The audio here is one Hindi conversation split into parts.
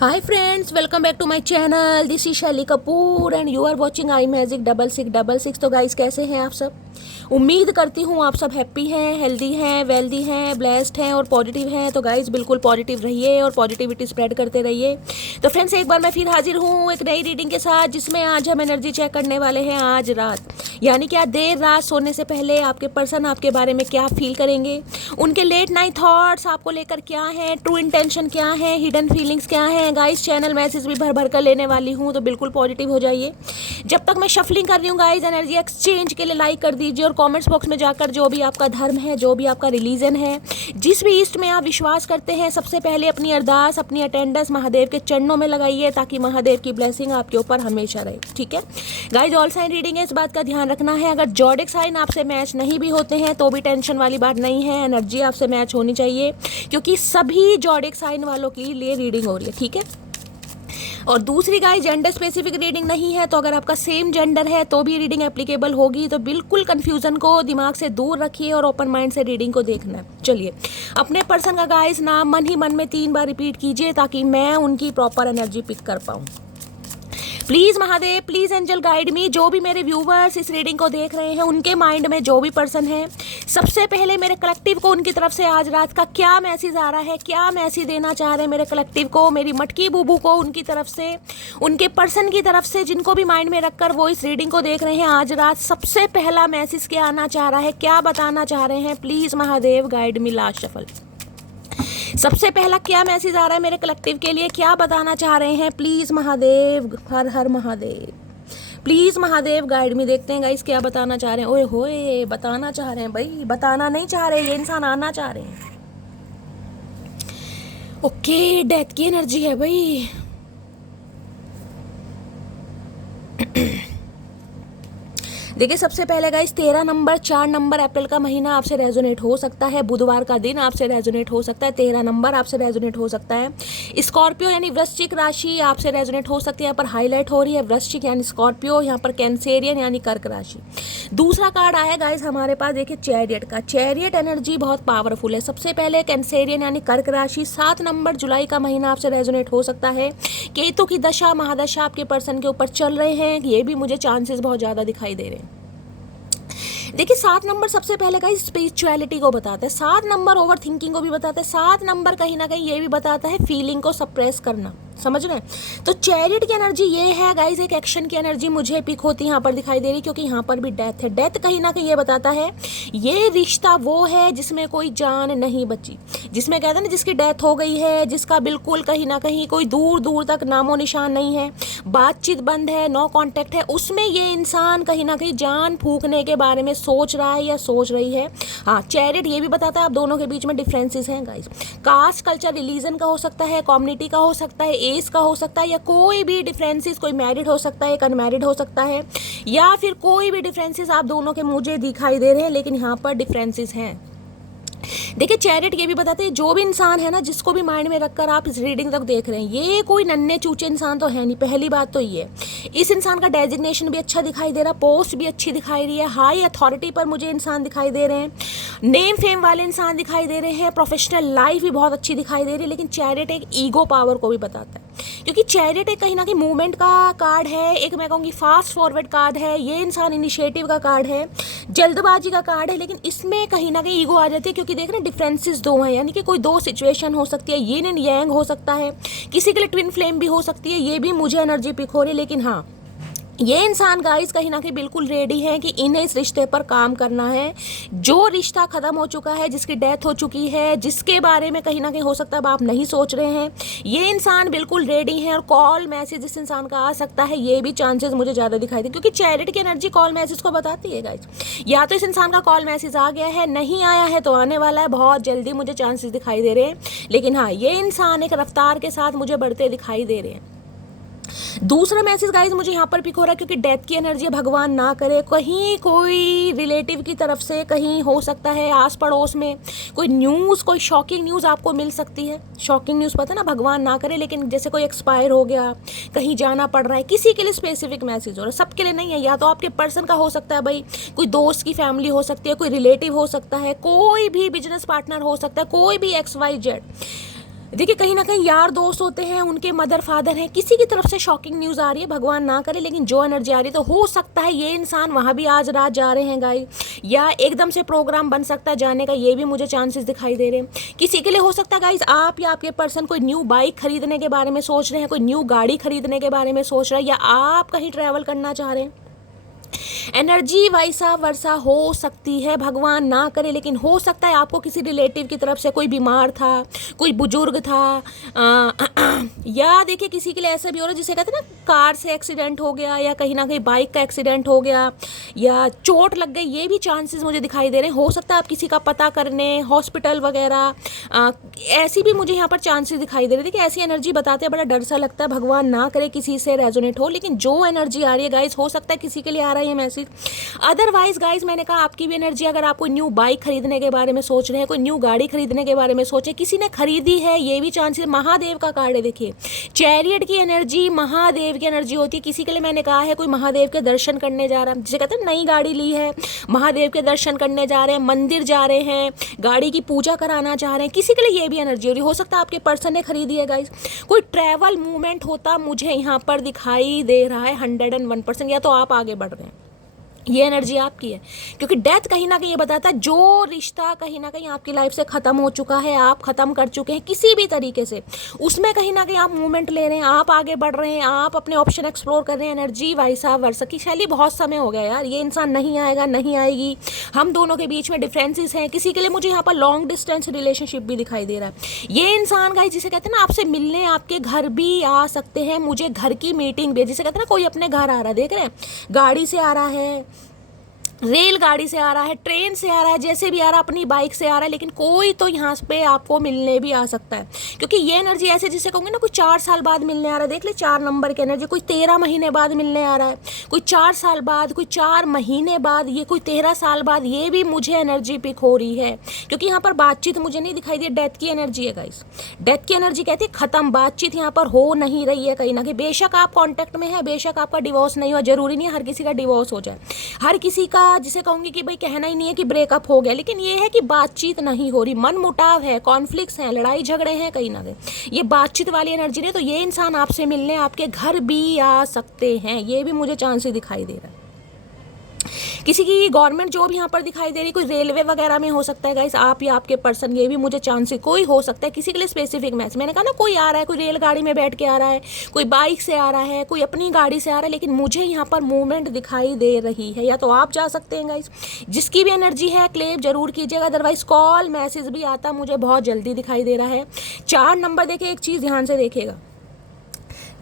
Hi friends, welcome back to my channel. This is शैली Kapoor and you are watching I magic 6666। तो गाइस कैसे हैं आप सब? उम्मीद करती हूँ आप सब हैप्पी हैं, हेल्दी हैं, वेल्दी हैं, ब्लेस्ड हैं और पॉजिटिव हैं। तो गाइस बिल्कुल पॉजिटिव रहिए और पॉजिटिविटी स्प्रेड करते रहिए। तो फ्रेंड्स एक बार मैं फिर हाजिर हूँ एक नई रीडिंग के साथ, जिसमें आज हम एनर्जी चेक करने वाले हैं आज रात, यानी कि आज देर रात सोने से पहले आपके पर्सन आपके बारे में क्या फील करेंगे, उनके लेट नाइट थॉट्स आपको लेकर क्या है, ट्रू इंटेंशन क्या है, हिडन फीलिंग्स क्या है। गाइस चैनल मैसेज भी भर भर कर लेने वाली हूँ, तो बिल्कुल पॉजिटिव हो जाइए। जब तक मैं शफलिंग कर रही हूँ गाइस, एनर्जी एक्सचेंज के लिए लाइक कर दीजिए और कमेंट्स बॉक्स में जाकर जो भी आपका धर्म है, जो भी आपका रिलीजन है, जिस भी ईस्ट में आप विश्वास करते हैं, सबसे पहले अपनी अरदास, अपनी अटेंडेंस महादेव के चरणों में लगाइए, ताकि महादेव की ब्लेसिंग आपके ऊपर हमेशा रहे। ठीक है गाइस, ऑल साइन रीडिंग है, इस बात का ध्यान रखना है। अगर जॉडिक साइन आपसे मैच नहीं भी होते हैं तो भी टेंशन वाली बात नहीं है, एनर्जी आपसे मैच होनी चाहिए, क्योंकि सभी जॉडिक साइन वालों के लिए रीडिंग हो रही है। ठीक है, और दूसरी गाइस जेंडर स्पेसिफिक रीडिंग नहीं है, तो अगर आपका सेम जेंडर है तो भी रीडिंग एप्लीकेबल होगी। तो बिल्कुल कंफ्यूजन को दिमाग से दूर रखिए और ओपन माइंड से रीडिंग को देखना है। चलिए, अपने पर्सन का गाइस नाम मन ही मन में 3 बार रिपीट कीजिए, ताकि मैं उनकी प्रॉपर एनर्जी पिक कर पाऊँ। Please Mahadev, please angel guide me. जो भी मेरे व्यूवर्स इस रीडिंग को देख रहे हैं, उनके माइंड में जो भी पर्सन है, सबसे पहले मेरे कलेक्टिव को उनकी तरफ से आज रात का क्या मैसेज आ रहा है, क्या मैसेज देना चाह रहे हैं मेरे कलेक्टिव को, मेरी मटकी बूबू को, उनकी तरफ से, उनके पर्सन की तरफ से, जिनको भी माइंड में रखकर वो इस रीडिंग को देख रहे हैं, आज रात सबसे पहला मैसेज क्या आना चाह रहा है, क्या बताना चाह रहे हैं। Please Mahadev guide me. Last shuffle, सबसे पहला क्या मैसेज आ रहा है मेरे कलेक्टिव के लिए, क्या बताना चाह रहे हैं। प्लीज़ महादेव, हर हर महादेव, प्लीज़ महादेव गाइड में। देखते हैं गाइस क्या बताना चाह रहे हैं। ओए होए, बताना चाह रहे हैं भाई, बताना नहीं चाह रहे, ये इंसान आना चाह रहे हैं। ओके, डेथ की एनर्जी है भाई। देखिए, सबसे पहले गाइस 13 नंबर, 4 नंबर अप्रैल का महीना आपसे रेजोनेट हो सकता है, बुधवार का दिन आपसे रेजोनेट हो सकता है, 13 नंबर आपसे रेजोनेट हो सकता है। स्कॉर्पियो यानी वृश्चिक राशि आपसे रेजोनेट हो सकती है, यहाँ पर हाईलाइट हो रही है वृश्चिक यानी स्कॉर्पियो, यहाँ पर कैंसेरियन यानी कर्क राशि। दूसरा कार्ड आया गाइस हमारे पास, देखिए चैरियट का। चैरियट एनर्जी बहुत पावरफुल है। सबसे पहले कैंसेरियन यानी कर्क राशि, 7 नंबर जुलाई का महीना आपसे रेजोनेट हो सकता है। केतु की दशा महादशा आपके पर्सन के ऊपर चल रहे हैं, ये भी मुझे चांसेस बहुत ज़्यादा दिखाई दे रहे हैं। देखिए 7 नंबर सबसे पहले का स्पिरिचुअलिटी को बताता है, 7 नंबर ओवर थिंकिंग को भी बताता है, 7 नंबर कहीं ना कहीं ये भी बताता है फीलिंग को सप्रेस करना। समझ रहे हैं? तो चैरियट की एनर्जी ये है गाइस, एक एक्शन की एनर्जी मुझे पिक होती यहाँ पर दिखाई दे रही, क्योंकि यहाँ पर भी डेथ है। डेथ कहीं ना कहीं ये बताता है ये रिश्ता वो है जिसमें कोई जान नहीं बची, जिसमें कहते हैं ना जिसकी डेथ हो गई है, जिसका बिल्कुल कहीं ना कहीं कोई दूर दूर तक नामो निशान नहीं है, बातचीत बंद है, नो कांटेक्ट है, उसमें ये इंसान कहीं ना कहीं जान फूकने के बारे में सोच रहा है या सोच रही है। हाँ, चैरियट ये भी बताता है आप दोनों के बीच में डिफरेंसेस हैं गाइस। कास्ट, कल्चर, रिलीजन का हो सकता है, कम्युनिटी का हो सकता है, एज का हो सकता है, या कोई भी डिफरेंसेस, कोई मैरिड हो सकता है, एक अनमैरिड हो सकता है, या फिर कोई भी डिफरेंसेस आप दोनों के मुझे दिखाई दे रहे हैं, लेकिन यहाँ पर डिफरेंसेस हैं। देखिए चैरियट ये भी बताते हैं जो भी इंसान है ना, जिसको भी माइंड में रखकर आप इस रीडिंग तक देख रहे हैं, ये कोई नन्हे चूचे इंसान तो है नहीं। पहली बात तो ये, इस इंसान का डेजिग्नेशन भी अच्छा दिखाई दे रहा, पोस्ट भी अच्छी दिखाई रही है, हाई अथॉरिटी पर मुझे इंसान दिखाई दे रहे हैं, नेम फेम वाले इंसान दिखाई दे रहे हैं, प्रोफेशनल लाइफ भी बहुत अच्छी दिखाई दे रही है। लेकिन चैरियट एक ईगो पावर को भी बताता है, क्योंकि चैरियट एक कहीं ना कहीं मूवमेंट का कार्ड है, एक मैं कहूँगी फास्ट फॉरवर्ड कार्ड है, ये इंसान इनिशिएटिव का कार्ड है, जल्दबाजी का कार्ड है। लेकिन इसमें कहीं ना कहीं ईगो आ जाती है, क्योंकि देख रहे हैं डिफरेंसेस 2 हैं, यानी कि कोई 2 सिचुएशन हो सकती है, यिन एंड यांग हो सकता है, किसी के लिए ट्विन फ्लेम भी हो सकती है, ये भी मुझे एनर्जी पिक हो रही है। लेकिन हाँ, ये इंसान गाइस कहीं ना कहीं बिल्कुल रेडी है कि इन्हें इस रिश्ते पर काम करना है। जो रिश्ता खत्म हो चुका है, जिसकी डेथ हो चुकी है, जिसके बारे में कहीं ना कहीं हो सकता है अब आप नहीं सोच रहे हैं, ये इंसान बिल्कुल रेडी है। और कॉल मैसेज इस इंसान का आ सकता है, ये भी चांसेस मुझे ज़्यादा दिखाई दे, क्योंकि चैरियट की एनर्जी कॉल मैसेज को बताती है गाइस। या तो इस इंसान का कॉल मैसेज आ गया है, नहीं आया है तो आने वाला है, बहुत जल्दी मुझे चांसेस दिखाई दे रहे हैं। लेकिन हाँ, ये इंसान एक रफ्तार के साथ मुझे बढ़ते दिखाई दे रहे हैं। दूसरा मैसेज गाइज मुझे यहाँ पर पिक हो रहा है, क्योंकि डेथ की एनर्जी भगवान ना करे, कहीं कोई रिलेटिव की तरफ से, कहीं हो सकता है आस पड़ोस में कोई न्यूज़, कोई शॉकिंग न्यूज़ आपको मिल सकती है। शॉकिंग न्यूज़ पता है ना, भगवान ना करे, लेकिन जैसे कोई एक्सपायर हो गया, कहीं जाना पड़ रहा है, किसी के लिए स्पेसिफिक मैसेज हो रहा है, सबके लिए नहीं है। या तो आपके पर्सन का हो सकता है भाई, कोई दोस्त की फैमिली हो सकती है, कोई रिलेटिव हो सकता है, कोई भी बिजनेस पार्टनर हो सकता है, कोई भी XYZ। देखिए कहीं ना कहीं यार दोस्त होते हैं, उनके मदर फादर हैं, किसी की तरफ से शॉकिंग न्यूज़ आ रही है, भगवान ना करे, लेकिन जो एनर्जी आ रही है तो हो सकता है ये इंसान वहाँ भी आज रात जा रहे हैं गाइस, या एकदम से प्रोग्राम बन सकता है जाने का, ये भी मुझे चांसेस दिखाई दे रहे हैं। किसी के लिए हो सकता है गाइस आप या आपके पर्सन कोई न्यू बाइक खरीदने के बारे में सोच रहे हैं, कोई न्यू गाड़ी खरीदने के बारे में सोच रहा है, या आप कहीं ट्रैवल करना चाह रहे हैं। एनर्जी वैसा वर्षा हो सकती है, भगवान ना करे, लेकिन हो सकता है आपको किसी रिलेटिव की तरफ से कोई बीमार था, कोई बुजुर्ग था, या देखिए किसी के लिए ऐसा भी हो रहा है जिसे कहते हैं ना कार से एक्सीडेंट हो गया, या कहीं ना कहीं बाइक का एक्सीडेंट हो गया, या चोट लग गई, ये भी चांसेस मुझे दिखाई दे रहे हैं। हो सकता है आप किसी का पता करने हॉस्पिटल वगैरह, ऐसी भी मुझे यहाँ पर चांसेस दिखाई दे रहे थे कि ऐसी एनर्जी बताते हैं, बड़ा डर सा लगता है, भगवान ना करे किसी से रेजोनेट हो, लेकिन जो एनर्जी आ रही है गाइस हो सकता है किसी के लिए आ रहा है ये मैसेज। अदरवाइज गाइज मैंने कहा आपकी भी एनर्जी, अगर आप कोई न्यू बाइक खरीदने के बारे में सोच रहे हैं, कोई न्यू गाड़ी खरीदने के बारे में सोचे, किसी ने खरीदी है, ये भी चांसेस। महादेव का कार्ड है देखिए, चैरियट की एनर्जी महादेव की एनर्जी होती है। किसी के लिए मैंने कहा है कोई महादेव के दर्शन करने जा रहा है, जिसे कहते हैं नई गाड़ी ली है, महादेव के दर्शन करने जा रहे हैं, मंदिर जा रहे हैं, गाड़ी की पूजा कराना चाह रहे हैं, किसी के लिए ये भी एनर्जी हो रही है। हो सकता है आपके पर्सन ने खरीदी है गाइज। कोई ट्रैवल मूवमेंट होता मुझे यहाँ पर दिखाई दे रहा है 101%, या तो आप आगे बढ़ रहे हैं, ये एनर्जी आपकी है, क्योंकि डेथ कहीं ना कहीं ये बताता है जो रिश्ता कहीं ना कहीं आपकी लाइफ से ख़त्म हो चुका है, आप ख़त्म कर चुके हैं किसी भी तरीके से, उसमें कहीं ना कहीं आप मूवमेंट ले रहे हैं, आप आगे बढ़ रहे हैं, आप अपने ऑप्शन एक्सप्लोर कर रहे हैं। एनर्जी वैसा वर्षा की शैली, बहुत समय हो गया यार, ये इंसान नहीं आएगा, नहीं आएगी, हम दोनों के बीच में डिफरेंसेस हैं। किसी के लिए मुझे यहाँ पर लॉन्ग डिस्टेंस रिलेशनशिप भी दिखाई दे रहा है। ये इंसान का जिसे कहते हैं ना आपसे मिलने आपके घर भी आ सकते हैं, मुझे घर की मीटिंग भी, जिसे कहते हैं ना कोई अपने घर आ रहा है, देख रहे हैं गाड़ी से आ रहा है, रेलगाड़ी से आ रहा है, ट्रेन से आ रहा है, जैसे भी आ रहा है, अपनी बाइक से आ रहा है, लेकिन कोई तो यहाँ पे आपको मिलने भी आ सकता है, क्योंकि ये एनर्जी ऐसे जिसे कहूँगे ना कोई 4 साल बाद मिलने आ रहा है। देख ले 4 नंबर की एनर्जी, कोई 13 महीने बाद मिलने आ रहा है, कोई 4 साल बाद, कोई 4 महीने बाद, ये कोई 13 साल बाद, ये भी मुझे एनर्जी पिक हो रही है, क्योंकि यहाँ पर बातचीत मुझे नहीं दिखाई दी। डेथ की एनर्जी है गाइस, डेथ की एनर्जी कहती है खत्म, बातचीत यहाँ पर हो नहीं रही है कहीं ना कहीं। बेशक आप कॉन्टैक्ट में है, बेशक आपका डिवोर्स नहीं हुआ, जरूरी नहीं है हर किसी का डिवोर्स हो जाए, हर किसी का जिसे कहूँगी कि भाई कहना ही नहीं है कि ब्रेकअप हो गया, लेकिन ये है कि बातचीत नहीं हो रही, मन मुटाव है, कॉन्फ्लिक्ट्स हैं, लड़ाई झगड़े हैं कहीं ना कहीं, ये बातचीत वाली एनर्जी नहीं। तो ये इंसान आपसे मिलने आपके घर भी आ सकते हैं, ये भी मुझे चांस दिखाई दे रहा है। किसी की गवर्नमेंट जॉब यहाँ पर दिखाई दे रही, कोई रेलवे वगैरह में हो सकता है गाइस, आप या आपके पर्सन, ये भी मुझे चांस, कोई हो सकता है किसी के लिए स्पेसिफिक मैच। मैंने कहा ना कोई आ रहा है, कोई रेलगाड़ी में बैठ के आ रहा है, कोई बाइक से आ रहा है, कोई अपनी गाड़ी से आ रहा है, लेकिन मुझे यहाँ पर मूवमेंट दिखाई दे रही है। या तो आप जा सकते हैं गाइस, जिसकी भी एनर्जी है क्लेम जरूर कीजिएगा, अदरवाइज कॉल मैसेज भी आता मुझे बहुत जल्दी दिखाई दे रहा है। 4 नंबर देखिए, एक चीज़ ध्यान से देखिएगा,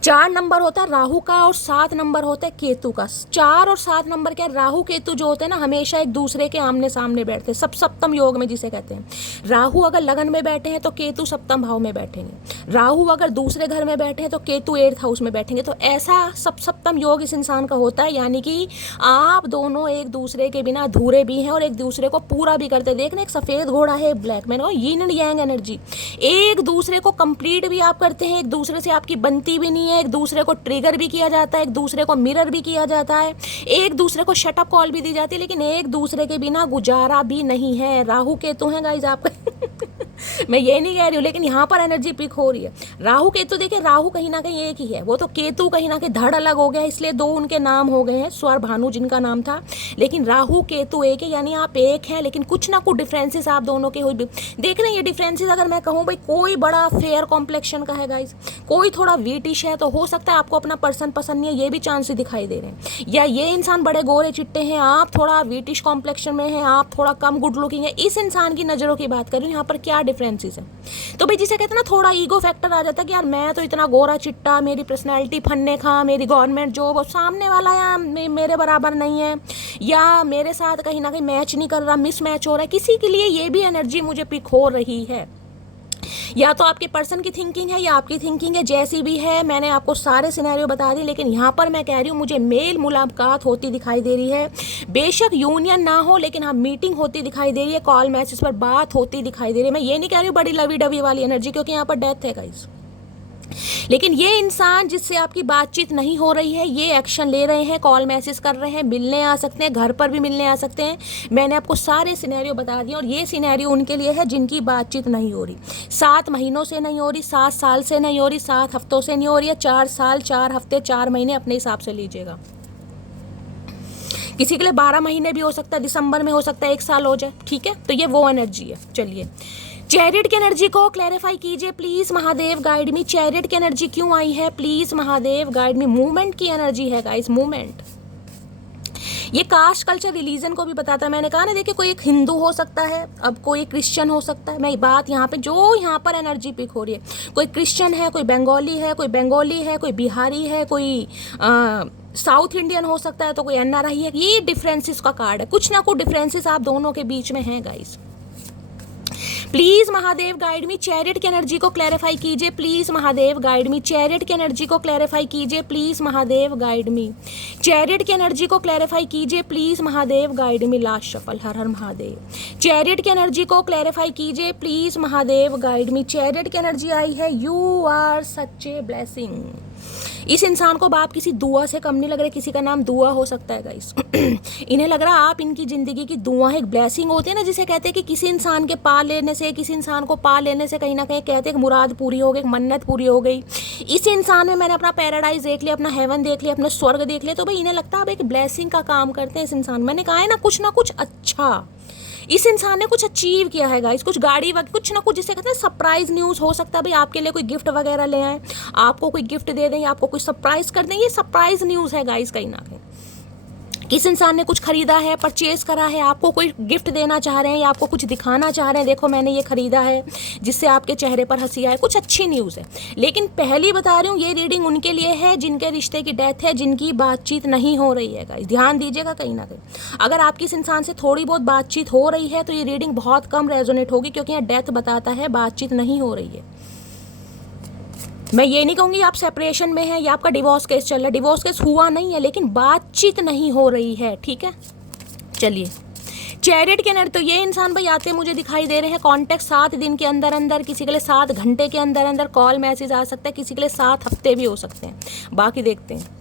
4 नंबर होता है राहु का और 7 नंबर होता है केतु का। 4 और 7 नंबर क्या, राहु केतु जो होते हैं ना हमेशा एक दूसरे के आमने सामने बैठते हैं, सप्तम योग में जिसे कहते हैं। राहु अगर लगन में बैठे हैं तो केतु सप्तम भाव में बैठेंगे, राहु अगर दूसरे घर में बैठे हैं तो केतु 8th हाउस में बैठेंगे। तो ऐसा सप्तम योग इस इंसान का होता है, यानी कि आप दोनों एक दूसरे के बिना अधूरे भी हैं और एक दूसरे को पूरा भी करते। देखना एक सफ़ेद घोड़ा है, ब्लैक मैन, यीन एंड यांग एनर्जी, एक दूसरे को कंप्लीट भी आप करते हैं, एक दूसरे से आपकी बनती भी नहीं है, एक दूसरे को ट्रिगर भी किया जाता है, एक दूसरे को मिरर भी किया जाता है, एक दूसरे को शटअप कॉल भी दी जाती है, लेकिन एक दूसरे के बिना गुजारा भी नहीं है। राहु केतु हैं गाइस आपका मैं ये नहीं कह रही हूँ, लेकिन यहाँ पर एनर्जी पिक हो रही है। राहु केतु देखिए, राहु कहीं ना कहीं एक ही है, वो तो केतु कहीं ना कहीं धड़ अलग हो गया, इसलिए 2 उनके नाम हो गए हैं, स्वर भानु जिनका नाम था, लेकिन राहु केतु एक है, यानी आप एक हैं, लेकिन कुछ ना कुछ डिफरेंसेस आप दोनों के हुई। देख रहे हैं ये डिफरेंसेस, अगर मैं कहूँ भाई कोई बड़ा फेयर कॉम्प्लेक्शन का है गाइज, कोई थोड़ा वीटिश है, तो हो सकता है आपको अपना पर्सन पसंद नहीं है, ये भी चांस दिखाई दे रहे हैं। या ये इंसान बड़े गोरे चिट्टे हैं, आप थोड़ा वीटिश कॉम्प्लेक्शन में हैं, आप थोड़ा कम गुड लुकिंग है, इस इंसान की नज़रों की बात कर रही हूँ, यहाँ पर क्या डिफरेंसेस है। तो भाई जिसे कहते हैं ना थोड़ा ईगो फैक्टर आ जाता है कि यार मैं तो इतना गोरा चिट्टा, मेरी पर्सनैलिटी फन्ने खा, मेरी गवर्नमेंट जॉब, और सामने वाला या मेरे बराबर नहीं है, या मेरे साथ कहीं ना कहीं मैच नहीं कर रहा, मिस मैच हो रहा है, किसी के लिए ये भी एनर्जी मुझे पिक हो रही है। या तो आपके पर्सन की थिंकिंग है या आपकी थिंकिंग है, जैसी भी है। मैंने आपको सारे सिनेरियो बता दिए, लेकिन यहाँ पर मैं कह रही हूँ मुझे मेल मुलाकात होती दिखाई दे रही है, बेशक यूनियन ना हो, लेकिन हाँ मीटिंग होती दिखाई दे रही है, कॉल मैसेज पर बात होती दिखाई दे रही है। मैं ये नहीं कह रही हूँ बड़ी लवी डवी वाली एनर्जी, क्योंकि यहाँ पर डेथ है गाइस, लेकिन ये इंसान जिससे आपकी बातचीत नहीं हो रही है, ये एक्शन ले रहे हैं, कॉल मैसेज कर रहे हैं, मिलने आ सकते हैं, घर पर भी मिलने आ सकते हैं। मैंने आपको सारे सिनेरियो बता दिए और ये सिनेरियो उनके लिए है जिनकी बातचीत नहीं हो रही, 7 महीनों से नहीं हो रही, 7 साल से नहीं हो रही, 7 हफ्तों से नहीं हो रही है, 4 साल 4 हफ्ते 4 महीने, अपने हिसाब से लीजिएगा। किसी के लिए 12 महीने भी हो सकता है, दिसंबर में हो सकता है 1 साल हो जाए, ठीक है। तो ये वो एनर्जी है। चलिए चैरिट की एनर्जी को क्लैरिफाई कीजिए please Mahadev, guide me. Chariot की एनर्जी क्यों आई है please Mahadev, guide me. Movement की एनर्जी है गाइस, मूवमेंट। ये कास्ट कल्चर रिलीजन को भी बताता है। मैंने कहा ना, देखिए कोई एक हिंदू हो सकता है, अब कोई क्रिश्चियन हो सकता है। मैं बात यहाँ पे जो यहाँ पर एनर्जी पिक हो रही है, कोई क्रिश्चियन है, कोई बंगाली है, कोई बंगाली है, कोई बिहारी है, कोई साउथ इंडियन हो सकता है, तो कोई एनआरआई है। ये डिफरेंसेस का कार्ड है, कुछ ना कुछ डिफरेंसेस आप दोनों के बीच में हैं guys. Please Mahadev guide me. Chariot की एनर्जी को क्लैरिफाई कीजिए please Mahadev, guide me. Chariot की एनर्जी को क्लैरिफाई कीजिए please Mahadev, guide me. Chariot की एनर्जी को क्लैरिफाई कीजिए please Mahadev, guide me. Last shuffle, हर हर महादेव। चैरिट की एनर्जी को क्लैरिफाई कीजिए please Mahadev, guide me. Chariot की एनर्जी आई है, you are such a blessing. इस इंसान को बाप किसी दुआ से कम नहीं लग रहा, किसी का नाम दुआ हो सकता है गाइस। इन्हें लग रहा है आप इनकी जिंदगी की दुआ है, एक ब्लेसिंग होती है ना, जिसे कहते हैं कि किसी इंसान के पा लेने से, किसी इंसान को पा लेने से कहीं ना कहीं कहते हैं कि मुराद पूरी हो गई, मन्नत पूरी हो गई। इस इंसान में मैंने अपना पैराडाइज देख लिया, अपना हेवन देख लिया, अपना स्वर्ग देख लिया। तो भाई इन्हें लगता है अब एक ब्लेसिंग का काम करते हैं इस इंसान। मैंने कहा है ना कुछ अच्छा इस इंसान ने कुछ अचीव किया है गाइस, कुछ गाड़ी वगैरह, कुछ ना कुछ जिसे कहते हैं सरप्राइज न्यूज़ हो सकता है। भाई आपके लिए कोई गिफ्ट वगैरह ले आए, आपको कोई गिफ्ट दे दें, आपको कोई सरप्राइज कर दें, ये सरप्राइज न्यूज़ है गाइस कहीं ना कहीं। किस इंसान ने कुछ खरीदा है, परचेज करा है, आपको कोई गिफ्ट देना चाह रहे हैं या आपको कुछ दिखाना चाह रहे हैं, देखो मैंने ये खरीदा है, जिससे आपके चेहरे पर हंसी आए, कुछ अच्छी न्यूज़ है। लेकिन पहली बता रही हूँ, ये रीडिंग उनके लिए है जिनके रिश्ते की डेथ है, जिनकी बातचीत नहीं हो रही है गाइस। ध्यान दीजिएगा कहीं ना कहीं। अगर आपकी इस इंसान से थोड़ी बहुत बातचीत हो रही है तो ये रीडिंग बहुत कम रेजोनेट होगी, क्योंकि यहाँ डेथ बताता है, बातचीत नहीं हो रही है। मैं ये नहीं कहूँगी आप सेपरेशन में है या आपका डिवोर्स केस चल रहा है, डिवोर्स केस हुआ नहीं है, लेकिन बातचीत नहीं हो रही है, ठीक है। चलिए चैरिट के अंदर तो ये इंसान भाई आते मुझे दिखाई दे रहे हैं। कॉन्टेक्ट 7 दिन के अंदर अंदर, किसी के लिए 7 घंटे के अंदर अंदर कॉल मैसेज आ सकता है, किसी के लिए 7 हफ्ते भी हो सकते हैं, बाकी देखते हैं।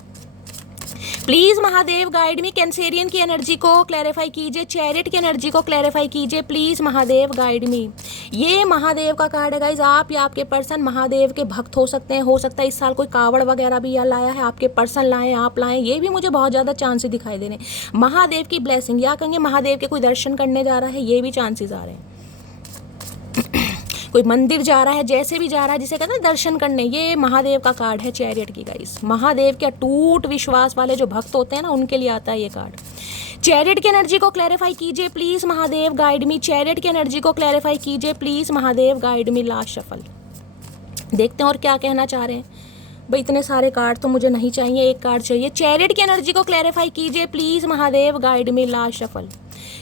Please Mahadev guide me. Cancerian की एनर्जी को क्लैरिफाई कीजिए, चैरिट की एनर्जी को क्लैरिफाई कीजिए प्लीज महादेव गाइड मी। ये महादेव का कार्ड है गाइज। आप या आपके पर्सन महादेव के भक्त हो सकते हैं, हो सकता है इस साल कोई कावड़ वगैरह भी या लाया है, आपके पर्सन लाए, आप लाएं, ये भी मुझे बहुत ज़्यादा चांसेस दिखाई दे रहे हैं। महादेव की ब्लेसिंग या कहेंगे महादेव के कोई दर्शन करने जा रहा है, ये भी चांसेस आ रहे हैं। कोई मंदिर जा रहा है, जैसे भी जा रहा है, जिसे कहते हैं दर्शन करने, ये महादेव का कार्ड है चैरिट की गाइस। महादेव के अटूट विश्वास वाले जो भक्त होते हैं ना, उनके लिए आता है ये कार्ड। चैरिट की एनर्जी को क्लैरिफाई कीजिए please Mahadev guide me. Chariot की एनर्जी को क्लैरिफाई कीजिए please Mahadev guide me. Last shuffle, देखते हैं और क्या कहना चाह रहे हैं। भाई इतने सारे कार्ड तो मुझे नहीं चाहिए, एक कार्ड चाहिए। चैरिट की एनर्जी को क्लैरिफाई कीजिए please Mahadev guide me. Last shuffle,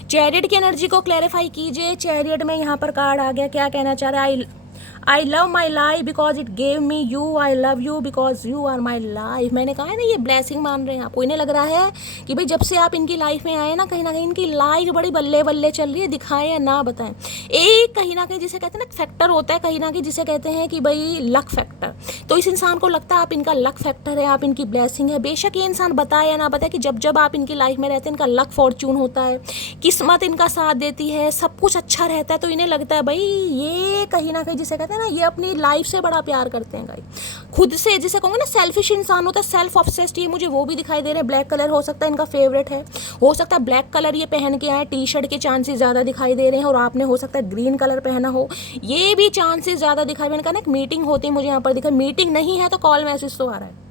chariot की एनर्जी को क्लैरिफाई कीजिए। चैरिट में यहाँ पर कार्ड आ गया, क्या कहना चाह रहा है। I love my life because it gave me you, I love you because you are my life. मैंने कहा है ना, ये ब्लेसिंग मान रहे हैं आपको। इन्हें लग रहा है कि भाई जब से आप इनकी लाइफ में आए ना कहीं इनकी लाइफ बड़ी बल्ले बल्ले चल रही है, दिखाएं या ना बताएं। एक कहीं ना कहीं जिसे कहते हैं ना फैक्टर होता है, कहीं ना कहीं जिसे कहते हैं कि भाई लक फैक्टर। तो इस इंसान को लगता है आप इनका लक फैक्टर है, आप इनकी ब्लेसिंग है। बेशक ये इंसान बताए या ना बताए कि जब जब आप इनकी लाइफ में रहते हैं, इनका लक फॉर्च्यून होता है, किस्मत इनका साथ देती है, सब कुछ अच्छा रहता है। तो इन्हें लगता है भाई ये कहीं ना कहीं जिसे कहते हैं ना, ये अपनी लाइफ से बड़ा प्यार करते हैं गाइस, खुद से। जिसे कहूँगा ना सेल्फिश इंसान होता है, सेल्फ ऑब्सेस्ड। ये मुझे वो भी दिखाई दे रहे हैं। ब्लैक कलर हो सकता है इनका फेवरेट है, हो सकता है ब्लैक कलर ये पहन के आए, टी शर्ट के चांसेस ज़्यादा दिखाई दे रहे हैं, और आपने हो सकता है ग्रीन कलर पहना हो, ये भी चांसेस ज़्यादा दिखाई। मैंने कहा ना एक मीटिंग होती है, मुझे यहाँ पर दिखा, मीटिंग नहीं है तो कॉल मैसेज तो आ रहा है।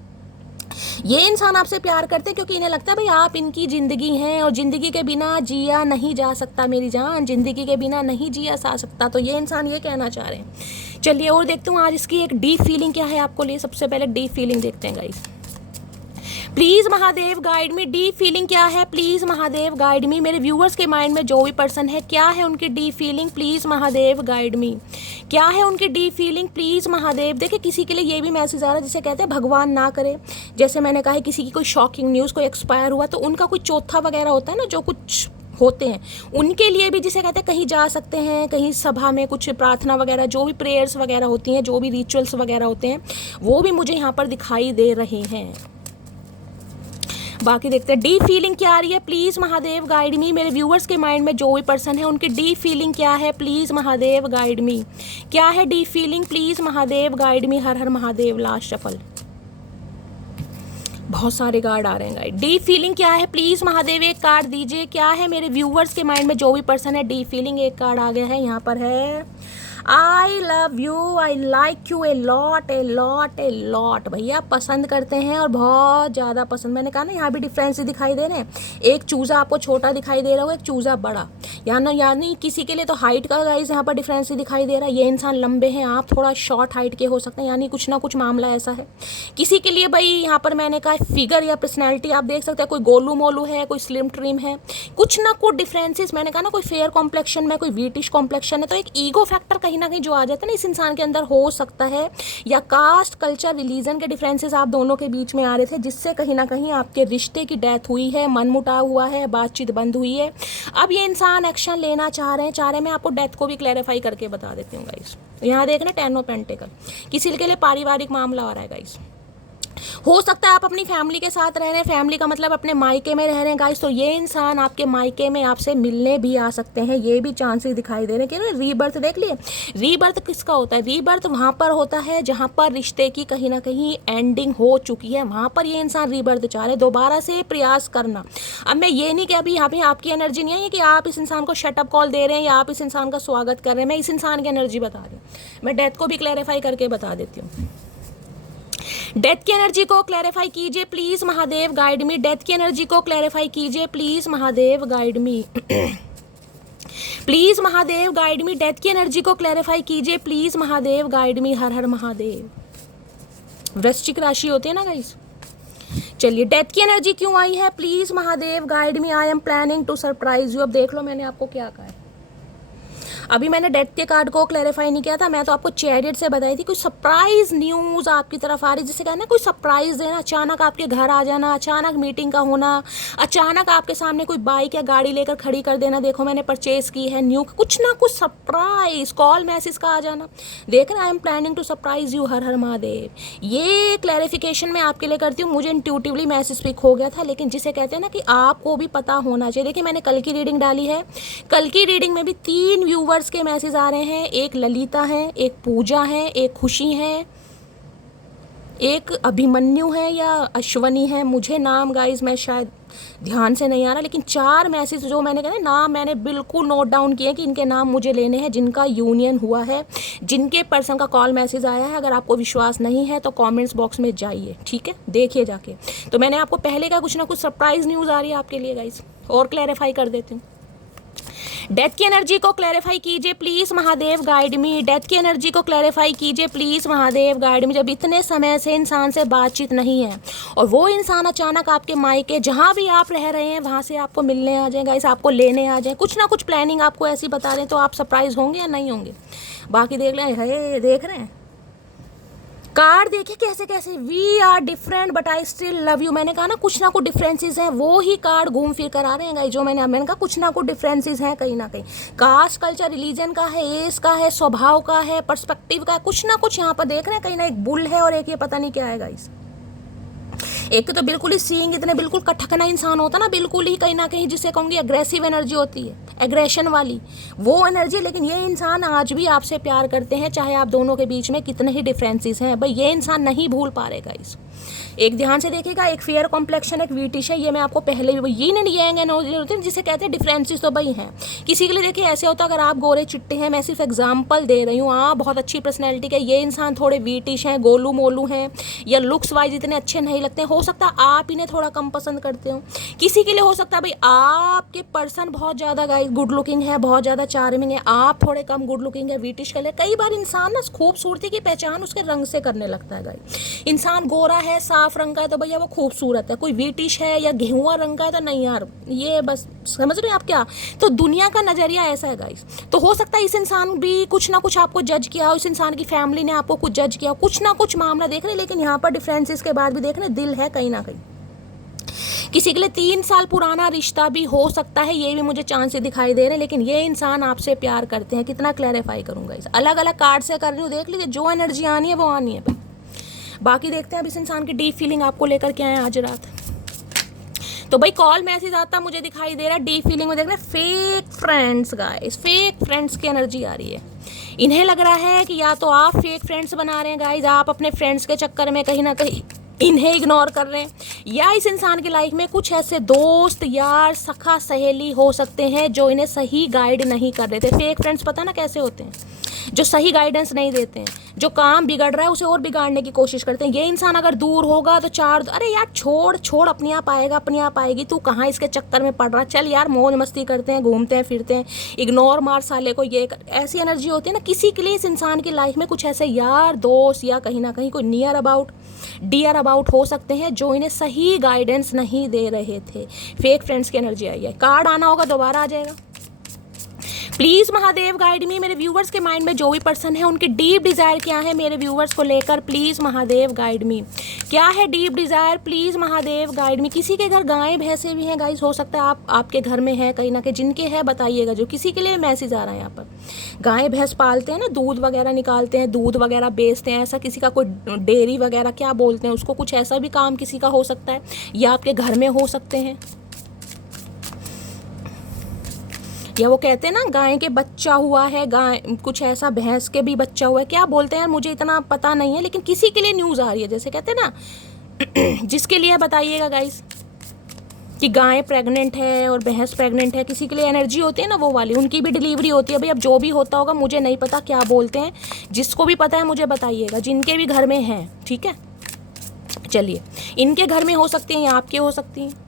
ये इंसान आपसे प्यार करते हैं क्योंकि इन्हें लगता है भाई आप इनकी ज़िंदगी हैं, और ज़िंदगी के बिना जिया नहीं जा सकता मेरी जान, ज़िंदगी के बिना नहीं जिया जा सकता। तो ये इंसान ये कहना चाह रहे हैं। चलिए और देखते हूँ आज इसकी एक डीप फीलिंग क्या है आपको लिए। सबसे पहले डीप फीलिंग देखते हैं guys. Please Mahadev guide me, deep feeling क्या है प्लीज़ महादेव गाइड मी। मेरे व्यूअर्स के माइंड में जो भी पर्सन है, क्या है उनकी deep feeling please Mahadev guide मी। क्या है उनकी डीप फीलिंग प्लीज़ महादेव। देखिए किसी के लिए ये भी मैसेज आ रहा है जिसे कहते हैं भगवान ना करे। जैसे मैंने कहा है किसी की कोई शॉकिंग न्यूज़, कोई एक्सपायर हुआ, तो उनका कोई चौथा वगैरह होता है ना, जो कुछ होते हैं उनके लिए भी, जिसे कहते हैं कहीं जा सकते हैं, कहीं सभा में कुछ प्रार्थना वगैरह, जो भी प्रेयर्स वगैरह होती हैं, जो भी रिचुअल्स वगैरह होते हैं, वो भी मुझे यहाँ पर दिखाई दे रहे हैं। बाकी देखते हैं डीप फीलिंग क्या आ रही है, प्लीज़ महादेव गाइड मी। मेरे व्यूअर्स के माइंड में जो भी पर्सन है उनकी डीप फीलिंग क्या है, प्लीज़ महादेव गाइड मी। क्या है deep feeling, please Mahadev guide मी। हर हर महादेव। Last shuffle. बहुत सारे कार्ड आ रहे हैं गाइड। डीप फीलिंग क्या है, प्लीज़ महादेव एक कार्ड दीजिए। क्या है मेरे व्यूअर्स के माइंड में जो भी पर्सन है, डीप फीलिंग। एक कार्ड आ गया है यहाँ पर है, I love you, I like U a lot a lot a lot. भैया पसंद करते हैं और बहुत ज़्यादा पसंद। मैंने कहा ना यहाँ भी डिफरेंस दिखाई दे रहे हैं। एक चूज़ा आपको छोटा दिखाई दे रहा होगा, एक चूज़ा बड़ा। यानी किसी के लिए तो हाइट का गाइस यहाँ पर डिफरेंस दिखाई दे रहा है। ये इंसान लंबे हैं, आप थोड़ा शॉर्ट हाइट के हो सकते हैं, यानी कुछ ना कुछ मामला ऐसा है। किसी के लिए भाई यहाँ पर मैंने कहा फिगर या पर्सनैलिटी आप देख सकते हैं, कोई गोलू मोलू है, कोई स्लिम ट्रिम है, कुछ ना कुछ डिफरेंसेस। मैंने कहा ना कोई फेयर कॉम्प्लेक्शन में, कोई वीटिश कॉम्प्लेक्शन है, तो एक ईगो फैक्टर कहीं ना कहीं जो आ जाता है ना इस इंसान के अंदर हो सकता है। या कास्ट, कल्चर, रिलीजन के डिफरेंसेस आप दोनों के बीच में आ रहे थे, जिससे कहीं ना कहीं आपके रिश्ते की डेथ हुई है, मनमुटाव हुआ है, बातचीत बंद हुई है। अब ये इंसान एक्शन लेना चाह रहे हैं। मैं आपको डेथ को भी क्लैरिफाई करके बता देती हूँ गाइस। यहाँ देखना 10 ऑफ पेंटिकल, किसी के लिए पारिवारिक मामला आ रहा है गाइस। हो सकता है आप अपनी फैमिली के साथ रह रहे हैं, फैमिली का मतलब अपने मायके में रह रहे हैं गाइस, तो ये इंसान आपके मायके में आपसे मिलने भी आ सकते हैं। ये भी चांसेस दिखाई दे रहे हैं कि रीबर्थ देख लिए। रीबर्थ किसका होता है, रीबर्थ वहाँ पर होता है जहाँ पर रिश्ते की कहीं ना कहीं एंडिंग हो चुकी है, वहाँ पर ये इंसान रीबर्थ चाह रहे हैं, दोबारा से प्रयास करना। अब मैं ये नहीं कि अभी यहाँ पे आपकी एनर्जी नहीं है कि आप इस इंसान को शटअप कॉल दे रहे हैं या आप इस इंसान का स्वागत कर रहे हैं। मैं इस इंसान की एनर्जी बता रही हूँ। मैं डेथ को भी क्लैरिफाई करके बता देती हूँ। डेथ की एनर्जी को क्लैरिफाई कीजिए please Mahadev guide me. Death की एनर्जी को क्लैरिफाई कीजिए please Mahadev guide me. Please Mahadev guide me. Death की एनर्जी को क्लैरिफाई कीजिए प्लीज महादेव गाइड मी। हर हर महादेव। वृश्चिक राशि होती है ना गाइस। चलिए डेथ की एनर्जी क्यों आई है, please Mahadev guide me. I am planning to surprise you. अब देख लो मैंने आपको क्या कहा है। अभी मैंने डेथ के कार्ड को क्लैरिफाई नहीं किया था, मैं तो आपको चैरियट से बताई थी। कोई सरप्राइज न्यूज़ आपकी तरफ आ रही, जिसे कहना कोई सरप्राइज देना, अचानक आपके घर आ जाना, अचानक मीटिंग का होना, अचानक आपके सामने कोई बाइक या गाड़ी लेकर खड़ी कर देना, देखो मैंने परचेज की है न्यू, कुछ ना कुछ सरप्राइज कॉल मैसेज का आ जाना। देख रहे I am planning to surprise you. हर हर महादेव। ये क्लैरिफिकेशन मैं आपके लिए करती हूँ। मुझे इंट्यूटिवली मैसेज पिक हो गया था, लेकिन जिसे कहते हैं ना कि आपको भी पता होना चाहिए। देखिए मैंने कल की रीडिंग डाली है, कल की रीडिंग में भी 3 व्यूवर्स के मैसेज आ रहे हैं। एक ललिता है, एक पूजा है, एक खुशी है, एक अभिमन्यु है या अश्वनी है। मुझे नाम गाइस मैं शायद ध्यान से नहीं आ रहा, लेकिन 4 मैसेज जो मैंने कहा नाम मैंने बिल्कुल नोट डाउन किए कि इनके नाम मुझे लेने हैं, जिनका यूनियन हुआ है, जिनके पर्सन का कॉल मैसेज आया है। अगर आपको विश्वास नहीं है तो कमेंट्स बॉक्स में जाइए, ठीक है, देखिए जाके। तो मैंने आपको पहले का कुछ ना कुछ सरप्राइज न्यूज़ आ रही है आपके लिए गाइस, और क्लैरिफाई कर देती हूँ। डेथ की एनर्जी को क्लैरिफाई कीजिए please Mahadev guide me. Death की एनर्जी को क्लैरिफाई कीजिए प्लीज महादेव गाइड मी। जब इतने समय से इंसान से बातचीत नहीं है और वो इंसान अचानक आपके मायके जहाँ भी आप रह रहे हैं वहाँ से आपको मिलने आ जाए गाइस, आपको लेने आ जाए, कुछ ना कुछ प्लानिंग आपको ऐसी बता रहे हैं, तो आप सरप्राइज होंगे या नहीं होंगे। बाकी देख लें, है देख रहे हैं कार्ड, देखिए कैसे कैसे। We are different but I still love you. मैंने कहा ना कुछ ना कुछ डिफरेंसेस हैं, वो ही कार्ड घूम फिर कर आ रहे हैं गाइस। जो मैंने कहा कुछ ना कुछ डिफरेंसेस हैं कहीं ना कहीं। कास्ट, कल्चर, रिलीजन का है, एज का है, स्वभाव का है, पर्सपेक्टिव का है, कुछ ना कुछ यहाँ पर देख रहे हैं। कहीं ना एक बुल है और एक ये पता नहीं क्या है गाइस। एक तो बिल्कुल ही सीइंग इतने बिल्कुल कठकना इंसान होता ना, बिल्कुल ही कहीं ना कहीं जिसे कहूँगी अग्रेसिव एनर्जी होती है, एग्रेशन वाली वो एनर्जी। लेकिन ये इंसान आज भी आपसे प्यार करते हैं, चाहे आप दोनों के बीच में कितने ही डिफरेंसेस हैं, भाई ये इंसान नहीं भूल पा रहेगा इस। एक ध्यान से देखिएगा, एक फेयर कॉम्प्लेक्शन, एक वीटिश है। ये मैं आपको पहले भी ये नहीं होते जिसे कहते हैं डिफरेंसेस तो भाई हैं। किसी के लिए देखिए ऐसे होता है, अगर आप गोरे चिट्टे हैं, मैं सिर्फ एग्जाम्पल दे रही हूँ, आप बहुत अच्छी पर्सनैलिटी के, ये इंसान थोड़े वीटिश हैं, गोलू मोलू हैं, या लुक्स वाइज इतने अच्छे नहीं लगते हैं। हो सकता है आप इन्हें थोड़ा कम पसंद करते हो। किसी के लिए हो सकता है भाई आपके पर्सन बहुत ज़्यादा गाइस गुड लुकिंग है, बहुत ज़्यादा चार्मिंग है, आप थोड़े कम गुड लुकिंग है, वीटिश कलर। कई बार इंसान ना खूबसूरती की पहचान उसके रंग से करने लगता है गाइस। इंसान गोरा है, साफ रंग का है तो भैया वो खूबसूरत है, कोई वीटिश है या गेहुआ रंग का है तो नहीं यार, ये बस समझ रहे हैं आप क्या। तो दुनिया का नज़रिया ऐसा है गाइस। तो हो सकता है इस इंसान भी कुछ ना कुछ आपको जज किया हो, इस इंसान की फैमिली ने आपको कुछ जज किया हो, कुछ ना कुछ मामला देख रहे। लेकिन यहाँ पर डिफरेंसेस के बाद भी देख रहे दिल है कहीं ना कहीं। किसी के लिए 3 साल पुराना रिश्ता भी हो सकता है, ये भी मुझे चांस दिखाई दे रहे हैं, लेकिन ये इंसान आपसे प्यार करते हैं। कितना क्लैरिफाई करूंगा, इस अलग अलग कार्ड से कर रही हूँ, देख लीजिए जो एनर्जी आनी है वो आनी है भाई। बाकी देखते हैं अब इस इंसान की डीप फीलिंग आपको लेकर के आए आज रात। तो भाई कॉल मैसेज आता मुझे दिखाई दे रहा है डीप फीलिंग में, देख रहे हैं fake friends guys, fake friends की एनर्जी आ रही है। इन्हें लग रहा है कि या तो आप फेक फ्रेंड्स बना रहे हैं गाइस, आप अपने फ्रेंड्स के चक्कर में कहीं ना कहीं इन्हें इग्नोर कर रहे हैं, या इस इंसान की लाइफ में कुछ ऐसे दोस्त यार सखा सहेली हो सकते हैं जो इन्हें सही गाइड नहीं कर रहे थे। फेक फ्रेंड्स पता ना कैसे होते हैं, जो सही गाइडेंस नहीं देते हैं, जो काम बिगड़ रहा है उसे और बिगाड़ने की कोशिश करते हैं। ये इंसान अगर दूर होगा तो चार, अरे यार छोड़ छोड़, अपने आप आएगा अपने आप आएगी, तू कहाँ इसके चक्कर में पड़ रहा, चल यार मौज मस्ती करते हैं, घूमते हैं फिरते हैं, इग्नोर मार साले को, ये कर। ऐसी एनर्जी होती है ना। किसी के लिए इस इंसान की लाइफ में कुछ ऐसे यार दोस्त या कहीं ना कहीं कोई नियर अबाउट डियर अबाउट हो सकते हैं जो इन्हें सही गाइडेंस नहीं दे रहे थे। फेक फ्रेंड्स की एनर्जी आई है। कार्ड आना होगा दोबारा आ जाएगा। प्लीज महादेव गाइड मी। मेरे व्यूवर्स के माइंड में जो भी पर्सन है उनकी डीप डिजायर क्या है मेरे व्यूवर्स को लेकर, प्लीज महादेव गाइड मी। क्या है deep Dzire, please Mahadev guide मी। किसी के घर गायें भैंसे भी हैं गाइस, हो सकता है आपके घर में है कहीं ना कहीं, जिनके है बताइएगा। जो किसी के लिए मैसेज आ रहा है यहाँ पर, गाय भैंस पालते हैं ना, दूध वगैरह निकालते हैं, दूध वगैरह बेचते हैं, ऐसा किसी का कोई डेयरी वगैरह क्या बोलते हैं उसको, कुछ ऐसा भी काम किसी का हो सकता है, या आपके घर में हो सकते हैं। या वो कहते हैं ना गाय के बच्चा हुआ है, गाय कुछ ऐसा, भैंस के भी बच्चा हुआ है, क्या बोलते हैं मुझे इतना पता नहीं है, लेकिन किसी के लिए न्यूज़ आ रही है, जैसे कहते हैं ना जिसके लिए बताइएगा गाइस कि गाय प्रेग्नेंट है और भैंस प्रेग्नेंट है, किसी के लिए एनर्जी होती है ना वो वाली, उनकी भी डिलीवरी होती है भाई। अब जो भी होता होगा मुझे नहीं पता क्या बोलते हैं, जिसको भी पता है मुझे बताइएगा, जिनके भी घर में है, ठीक है। चलिए, इनके घर में हो सकती हैं या आपके हो सकती हैं।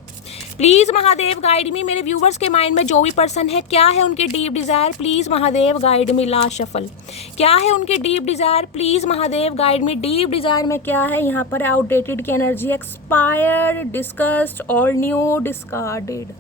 प्लीज महादेव गाइड मी। मेरे व्यूवर्स के माइंड में जो भी पर्सन है, क्या है उनकी deep Dzire, please Mahadev guide me. Last shuffle, क्या है उनकी deep Dzire, please Mahadev guide me. Deep Dzire में क्या है यहाँ पर, आउटडेटेड की एनर्जी, एक्सपायर्ड, डिस्कस्ड और न्यू, डिस्कार्डेड।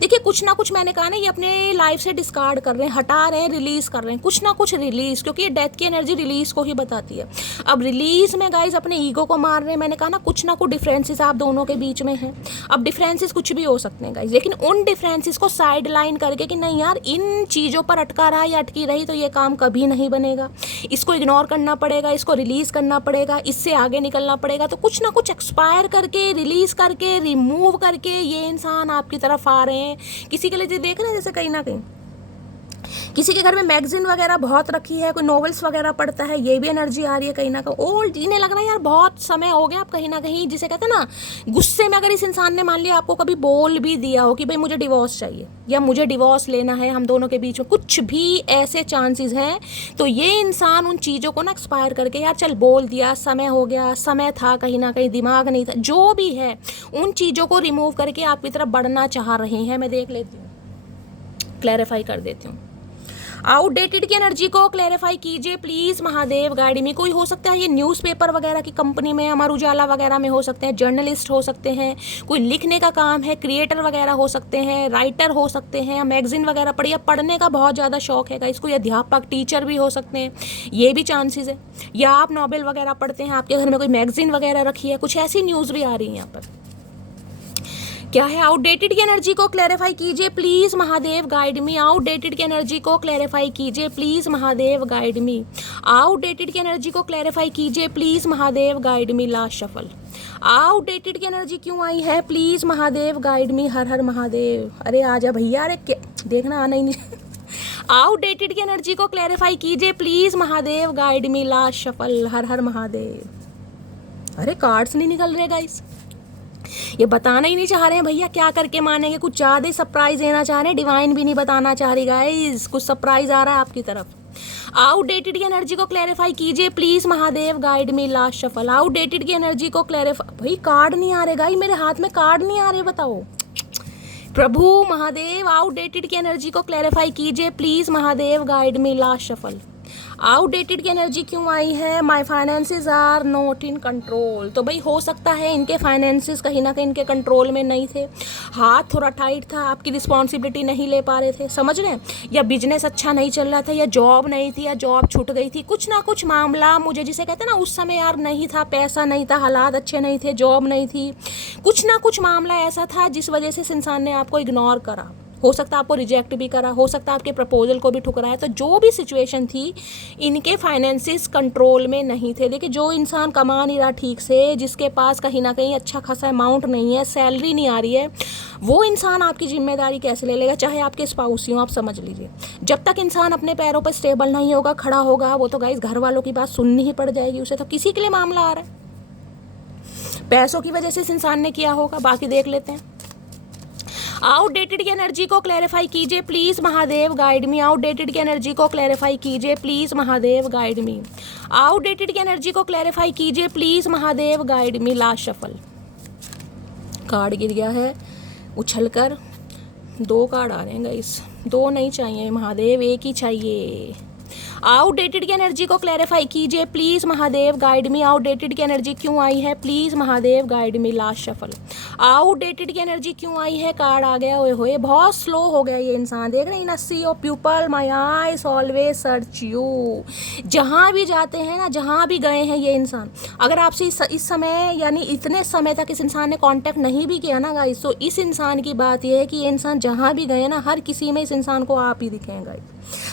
देखिए कुछ ना कुछ मैंने कहा ना, ये अपने लाइफ से डिस्कार्ड कर रहे हैं, हटा रहे हैं, रिलीज कर रहे हैं, कुछ ना कुछ रिलीज, क्योंकि ये डेथ की एनर्जी रिलीज को ही बताती है। अब रिलीज में गाइज अपने ईगो को मार रहे हैं। मैंने कहा ना कुछ डिफरेंसेस आप दोनों के बीच में है। अब डिफरेंसेस कुछ भी हो सकते हैं गाइज, लेकिन उन डिफरेंसेस को साइड लाइन करके कि नहीं यार इन चीज़ों पर अटका रहा या अटकी रही तो ये काम कभी नहीं बनेगा, इसको इग्नोर करना पड़ेगा, इसको रिलीज करना पड़ेगा, इससे आगे निकलना पड़ेगा। तो कुछ ना कुछ एक्सपायर करके, रिलीज करके, रिमूव करके ये इंसान आपकी तरफ आ रहे हैं। किसी के लिए देख रहे हैं जैसे कहीं ना कहीं किसी के घर में मैगजीन वगैरह बहुत रखी है, कोई नॉवेल्स वगैरह पढ़ता है, ये भी एनर्जी आ रही है कहीं ना कहीं। ओल्ड इन्हें लग रहा है यार बहुत समय हो गया, आप कहीं ना कहीं जिसे कहते हैं ना गुस्से में, अगर इस इंसान ने मान लिया आपको कभी बोल भी दिया हो कि भाई मुझे डिवोर्स चाहिए या मुझे डिवोर्स लेना है, हम दोनों के बीच में कुछ भी ऐसे चांसेस हैं, तो ये इंसान उन चीज़ों को ना एक्सपायर करके यार चल बोल दिया, समय हो गया, समय था कहीं ना कहीं, दिमाग नहीं था, जो भी है उन चीज़ों को रिमूव करके आपकी तरफ बढ़ना चाह रहे हैं। मैं देख लेती हूँ, क्लैरिफाई कर देती हूँ। आउटडेटेड की एनर्जी को क्लैरिफाई कीजिए प्लीज महादेव गाइड मी। कोई हो सकता है ये न्यूज़पेपर वगैरह की कंपनी में, अमर उजाला वगैरह में हो सकते हैं, जर्नलिस्ट हो सकते हैं, कोई लिखने का काम है, क्रिएटर वगैरह हो सकते हैं, राइटर हो सकते हैं, मैगजीन वगैरह पढ़िए, पढ़ने का बहुत ज़्यादा शौक है इसको, अध्यापक टीचर भी हो सकते हैं, ये भी चांसेस है। या आप नॉवेल वगैरह पढ़ते हैं, आपके घर में कोई मैगजीन वगैरह रखी है, कुछ ऐसी न्यूज़ भी आ रही है यहाँ पर। क्या है आउटडेटेड की एनर्जी को क्लैरिफाई कीजिए please Mahadev guide me. Outdated की एनर्जी को क्लैरिफाई कीजिए please Mahadev guide me. Outdated की एनर्जी को क्लैरिफाई कीजिए please Mahadev guide me. Last shuffle, outdated की एनर्जी क्यों आई है, प्लीज महादेव गाइड मी। हर हर महादेव, अरे आजा भैया, अरे देखना आना ही नहीं आउटडेटेड की एनर्जी को क्लैरिफाई कीजिए please Mahadev guide me. Last shuffle, हर हर महादेव। अरे कार्ड्स नहीं निकल रहे गाइस, ये बताना ही नहीं चाह रहे हैं भैया, क्या करके मानेंगे, कुछ ज़्यादा ही सरप्राइज देना चाह रहे हैं, डिवाइन भी नहीं बताना चाह रही गाइस, कुछ सरप्राइज आ रहा है आपकी तरफ। आउटडेटेड की एनर्जी को क्लैरिफाई कीजिए please Mahadev guide me. Last shuffle, outdated की एनर्जी को क्लैरिफाई, भाई कार्ड नहीं आ रहे गाइस, मेरे हाथ में कार्ड नहीं आ रहे, बताओ प्रभु महादेव। आउटडेटेड की एनर्जी को क्लैरिफाई कीजिए please Mahadev guide me. Last shuffle, outdated की एनर्जी क्यों आई है, my finances are not in control. तो भाई हो सकता है इनके फाइनेंसेस कहीं ना कहीं इनके कंट्रोल में नहीं थे, हाथ थोड़ा टाइट था, आपकी रिस्पॉन्सिबिलिटी नहीं ले पा रहे थे, समझ रहे हैं, या बिजनेस अच्छा नहीं चल रहा था, या जॉब नहीं थी, या जॉब छूट गई थी, कुछ ना कुछ मामला मुझे जिसे कहते हैं ना उस समय यार नहीं था, पैसा नहीं था, हालात अच्छे नहीं थे, जॉब नहीं थी, कुछ ना कुछ मामला ऐसा था जिस वजह से इस इंसान ने आपको इग्नोर करा, हो सकता है आपको रिजेक्ट भी करा, हो सकता है आपके प्रपोजल को भी ठुकराया। तो जो भी सिचुएशन थी, इनके फाइनेंसिस कंट्रोल में नहीं थे। देखिए, जो इंसान कमा नहीं रहा ठीक से, जिसके पास कहीं ना कहीं अच्छा खासा अमाउंट नहीं है, सैलरी नहीं आ रही है, वो इंसान आपकी जिम्मेदारी कैसे ले लेगा, चाहे आपके स्पाउस ही हो। आप समझ लीजिए, जब तक इंसान अपने पैरों पर स्टेबल नहीं होगा, खड़ा होगा, वो तो गाइस घर वालों की बात सुननी ही पड़ जाएगी उसे। तो किसी के लिए मामला आ रहा है, पैसों की वजह से इस इंसान ने किया होगा। बाकी देख लेते हैं। आउटडेटेड की एनर्जी को क्लैरिफाई कीजिए please Mahadev, guide me. Outdated की एनर्जी को क्लैरिफाई कीजिए please Mahadev, guide me. Outdated की एनर्जी को क्लैरिफाई कीजिए please Mahadev, guide me. Last shuffle, card गिर गया है उछलकर। 2 कार्ड आ रहे हैं गाइस, 2 नहीं चाहिए महादेव, 1 ही चाहिए। आउटडेटेड की एनर्जी को क्लैरिफाई कीजिए please Mahadev, guide me. Outdated की एनर्जी क्यों आई है please Mahadev, guide me. Last shuffle, outdated की एनर्जी क्यों आई है, कार्ड आ गया। ओए होए, बहुत स्लो हो गया ये इंसान। देख रहे हैं, in see your people my eyes always search you. जहाँ भी जाते हैं ना, जहाँ भी गए हैं ये इंसान, अगर आपसे इस समय यानी इतने समय तक इस इंसान ने कांटेक्ट नहीं भी किया ना गाइस, तो इस इंसान की बात ये है कि ये इंसान जहाँ भी गए ना, हर किसी में इस इंसान को आप ही दिखेंगे,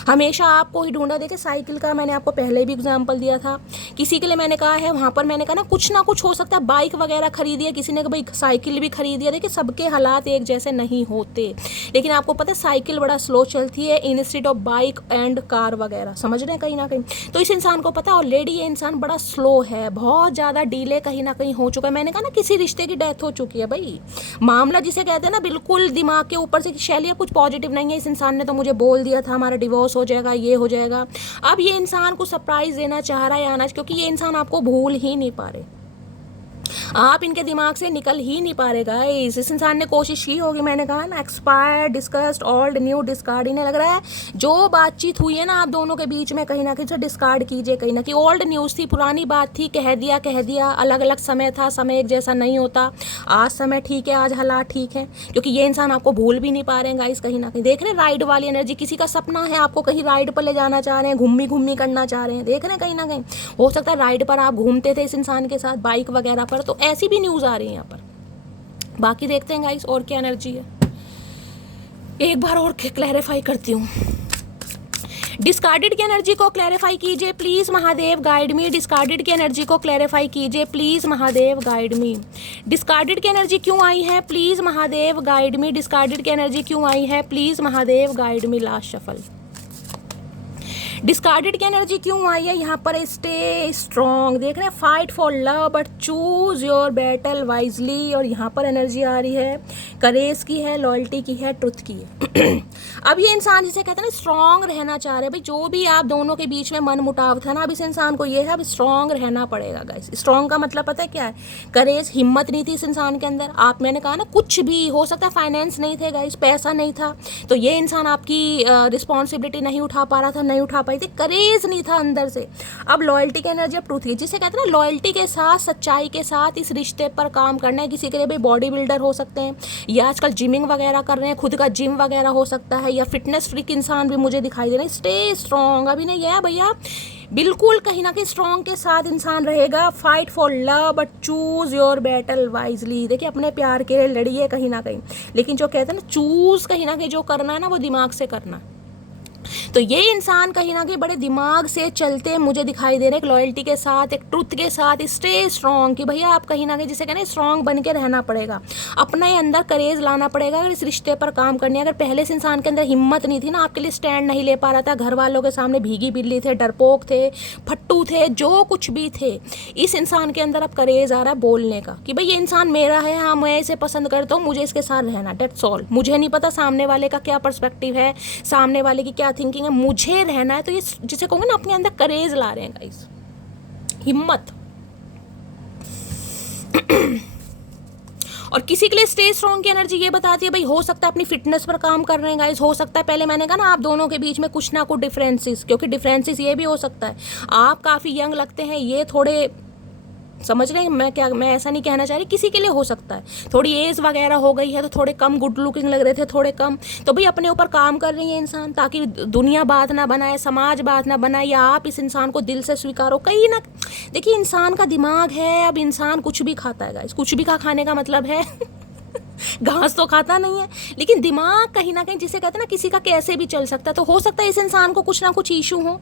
हमेशा आपको ही ढूंढा। देखिए, साइकिल का मैंने आपको पहले भी एग्जांपल दिया था, किसी के लिए मैंने कहा है, वहाँ पर मैंने कहा ना कुछ हो सकता है, बाइक वगैरह खरीदी है किसी ने, भाई साइकिल भी खरीदी है। देखिए, सबके हालात एक जैसे नहीं होते, लेकिन आपको पता है साइकिल बड़ा स्लो चलती है instead of bike and car वगैरह, समझ रहे हैं कहीं ना कहीं। तो इस इंसान को पता है ऑलरेडी ये इंसान बड़ा स्लो है, बहुत ज़्यादा डीले कहीं ना कहीं हो चुका है। मैंने कहा ना, किसी रिश्ते की डेथ हो चुकी है भाई। मामला जिसे कहते हैं ना, बिल्कुल दिमाग के ऊपर से शैलिया कुछ पॉजिटिव नहीं है। इस इंसान ने तो मुझे बोल दिया था हमारा डिवोर्स हो जाएगा, ये हो जाएगा। अब ये इंसान को सरप्राइज देना चाह रहा है आना, क्योंकि ये इंसान आपको भूल ही नहीं पा रहे, आप इनके दिमाग से निकल ही नहीं पा रहे गाइस। इस इंसान ने कोशिश की होगी, मैंने कहा ना, expired, discussed, old, new, discard. इन्हें लग रहा है जो बातचीत हुई है ना आप दोनों के बीच में, कहीं ना कहीं डिस्कार्ड कीजिए, कहीं ना कहीं ओल्ड न्यूज़ थी, पुरानी बात थी, कह दिया, अलग अलग समय था, समय एक जैसा नहीं होता। आज समय ठीक है, आज हालात ठीक है, क्योंकि ये इंसान आपको भूल भी नहीं पा रहे हैं गाइस। कहीं ना कहीं देख रहे हैं राइड वाली एनर्जी, किसी का सपना है आपको कहीं राइड पर ले जाना चाह रहे हैं, घूमी करना चाह रहे हैं। देख रहे हैं कहीं ना कहीं हो सकता है राइड पर आप घूमते थे इस इंसान के साथ, बाइक वगैरह पर, तो ऐसी भी न्यूज़ आ रही है यहाँ पर। बाकी देखते हैं गाइस और क्या एनर्जी है, एक बार और क्लैरिफाई करती हूँ। डिस्कार्डेड की एनर्जी को क्लैरिफाई कीजिए please Mahadev, guide me. Discarded की एनर्जी को क्लैरिफाई कीजिए please Mahadev, guide me. Discarded की एनर्जी क्यों आई है please Mahadev, guide me. Discarded की एनर्जी क्यों आई है please Mahadev, guide me. Last shuffle, discarded की एनर्जी क्यों आई है यहाँ पर, स्टे स्ट्रॉन्ग। देख रहे हैं, fight for love but choose your battle wisely. और यहाँ पर एनर्जी आ रही है करेज की है, लॉयल्टी की है, ट्रुथ की है। अब ये इंसान जिसे कहते हैं ना स्ट्रॉन्ग रहना चाह रहे हैं भाई, जो भी आप दोनों के बीच में मन मुटाव था ना, अब इस इंसान को ये है अब स्ट्रॉन्ग रहना पड़ेगा गाइस। स्ट्रॉन्ग का मतलब पता है क्या है, करेज, हिम्मत नहीं थी इस इंसान के अंदर। आप, मैंने कहा ना, कुछ भी हो सकता है, फाइनेंस नहीं थे गाइस, पैसा नहीं था, तो ये इंसान आपकी रिस्पॉन्सिबिलिटी नहीं उठा पा रहा था, नहीं उठा पाई थी, करेज नहीं था अंदर से। अब लॉयल्टी की एनर्जी, अब ट्रूथ की, जिसे कहते हैं ना लॉयल्टी के साथ, सच्चाई के साथ इस रिश्ते पर काम करना है। किसी के लिए भाई बॉडी बिल्डर हो सकते हैं, या आजकल जिमिंग वगैरह कर रहे हैं, खुद का जिम वगैरह हो सकता है, या फिटनेस फ्रीक इंसान भी मुझे दिखाई दे रहे हैं। स्टे स्ट्रॉन्ग, अभी नहीं है भैया, बिल्कुल कहीं ना कहीं स्ट्रॉन्ग के साथ इंसान रहेगा। Fight for love but choose your battle wisely. देखिए, अपने प्यार के लिए लड़िए कहीं ना कहीं, लेकिन जो कहते हैं ना चूज कहीं ना कहीं जो करना है ना, वो दिमाग से करना। तो ये इंसान कहीं ना कहीं बड़े दिमाग से चलते मुझे दिखाई दे रहे, एक लॉयल्टी के साथ, एक ट्रुथ के साथ, स्टे स्ट्रॉन्ग, कि भैया आप कहीं ना कहीं जिसे कहना स्ट्रॉन्ग बन के रहना पड़ेगा, अपने अंदर करेज लाना पड़ेगा अगर इस रिश्ते पर काम करनी है। अगर पहले से इंसान के अंदर हिम्मत नहीं थी ना, आपके लिए स्टैंड नहीं ले पा रहा था, घर वालों के सामने भीगी बिल्ली थे, डरपोक थे, फट्टू थे, जो कुछ भी थे, इस इंसान के अंदर अब करेज आ रहा है बोलने का कि भाई ये इंसान मेरा है, हाँ मैं इसे पसंद करता हूँ, मुझे इसके साथ रहना, डेट्स ऑल। मुझे नहीं पता सामने वाले का क्या पर्सपेक्टिव है, सामने वाले की क्या थिंकिंग है, मुझे रहना है। तो ये जिसे कहूँगा ना, अपने अंदर करेज ला रहे हैं गाइस, हिम्मत। और किसी के लिए स्टे स्ट्रॉन्ग की एनर्जी ये बताती है भाई, हो सकता है अपनी फिटनेस पर काम कर रहे हैं गाइस, हो सकता है पहले मैंने कहा ना आप दोनों के बीच में कुछ ना कुछ डिफरेंसेस, क्योंकि डिफरेंसेस ये भी हो सकता है, आप काफ़ी यंग लगते हैं, ये थोड़े समझ रहे हैं मैं ऐसा नहीं कहना चाह रही, किसी के लिए हो सकता है थोड़ी एज वगैरह हो गई है तो थोड़े कम गुड लुकिंग लग रहे थे, थोड़े कम, तो भाई अपने ऊपर काम कर रही है इंसान, ताकि दुनिया बात ना बनाए, समाज बात ना बनाए, या आप इस इंसान को दिल से स्वीकारो। कहीं ना देखिए इंसान का दिमाग है, अब इंसान कुछ भी खाता है गाइस, कुछ भी खाने का मतलब है घास तो खाता नहीं है, लेकिन दिमाग कहीं ना कहीं, जिसे कहते हैं ना किसी का कैसे भी चल सकता है, तो हो सकता है इस इंसान को कुछ ना कुछ इशू हो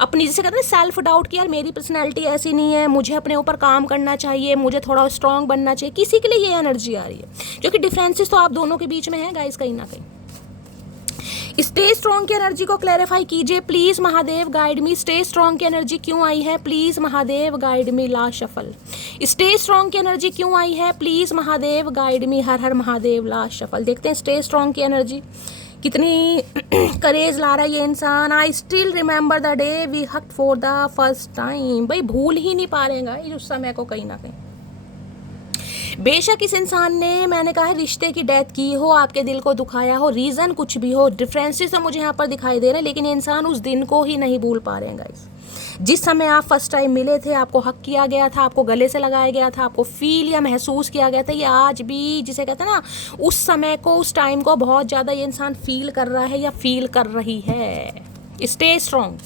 अपनी, जिसे कहते हैं सेल्फ डाउट कि यार मेरी पर्सनैलिटी ऐसी नहीं है, मुझे अपने ऊपर काम करना चाहिए, मुझे थोड़ा स्ट्रांग बनना चाहिए, किसी के लिए ये एनर्जी आ रही है, क्योंकि डिफरेंसेस तो आप दोनों के बीच में है गाइस कहीं ना कहीं। स्टे स्ट्रॉन्ग की एनर्जी को क्लैरिफाई कीजिए please Mahadev, guide me. Stay strong की एनर्जी क्यों आई है please Mahadev, guide me. Last shuffle. Stay strong की एनर्जी क्यों आई है प्लीज महादेव, गाइड मी। हर हर महादेव। Last shuffle. देखते हैं स्टे स्ट्रॉन्ग की एनर्जी कितनी करेज ला रहा है ये इंसान। I still remember the day we hugged for the first time. भाई भूल ही नहीं पा रहे हैं उस समय को कहीं ना कहीं। बेशक इस इंसान ने, मैंने कहा है, रिश्ते की डेथ की हो, आपके दिल को दुखाया हो, रीज़न कुछ भी हो, डिफरेंसेस तो मुझे यहाँ पर दिखाई दे रहे हैं, लेकिन ये इंसान उस दिन को ही नहीं भूल पा रहे हैं गाइस। जिस समय आप फर्स्ट टाइम मिले थे, आपको हक किया गया था, आपको गले से लगाया गया था, आपको फील या महसूस किया गया था, ये आज भी, जिसे कहते हैं ना, उस समय को, उस टाइम को बहुत ज़्यादा ये इंसान फील कर रहा है या फील कर रही है। Stay strong.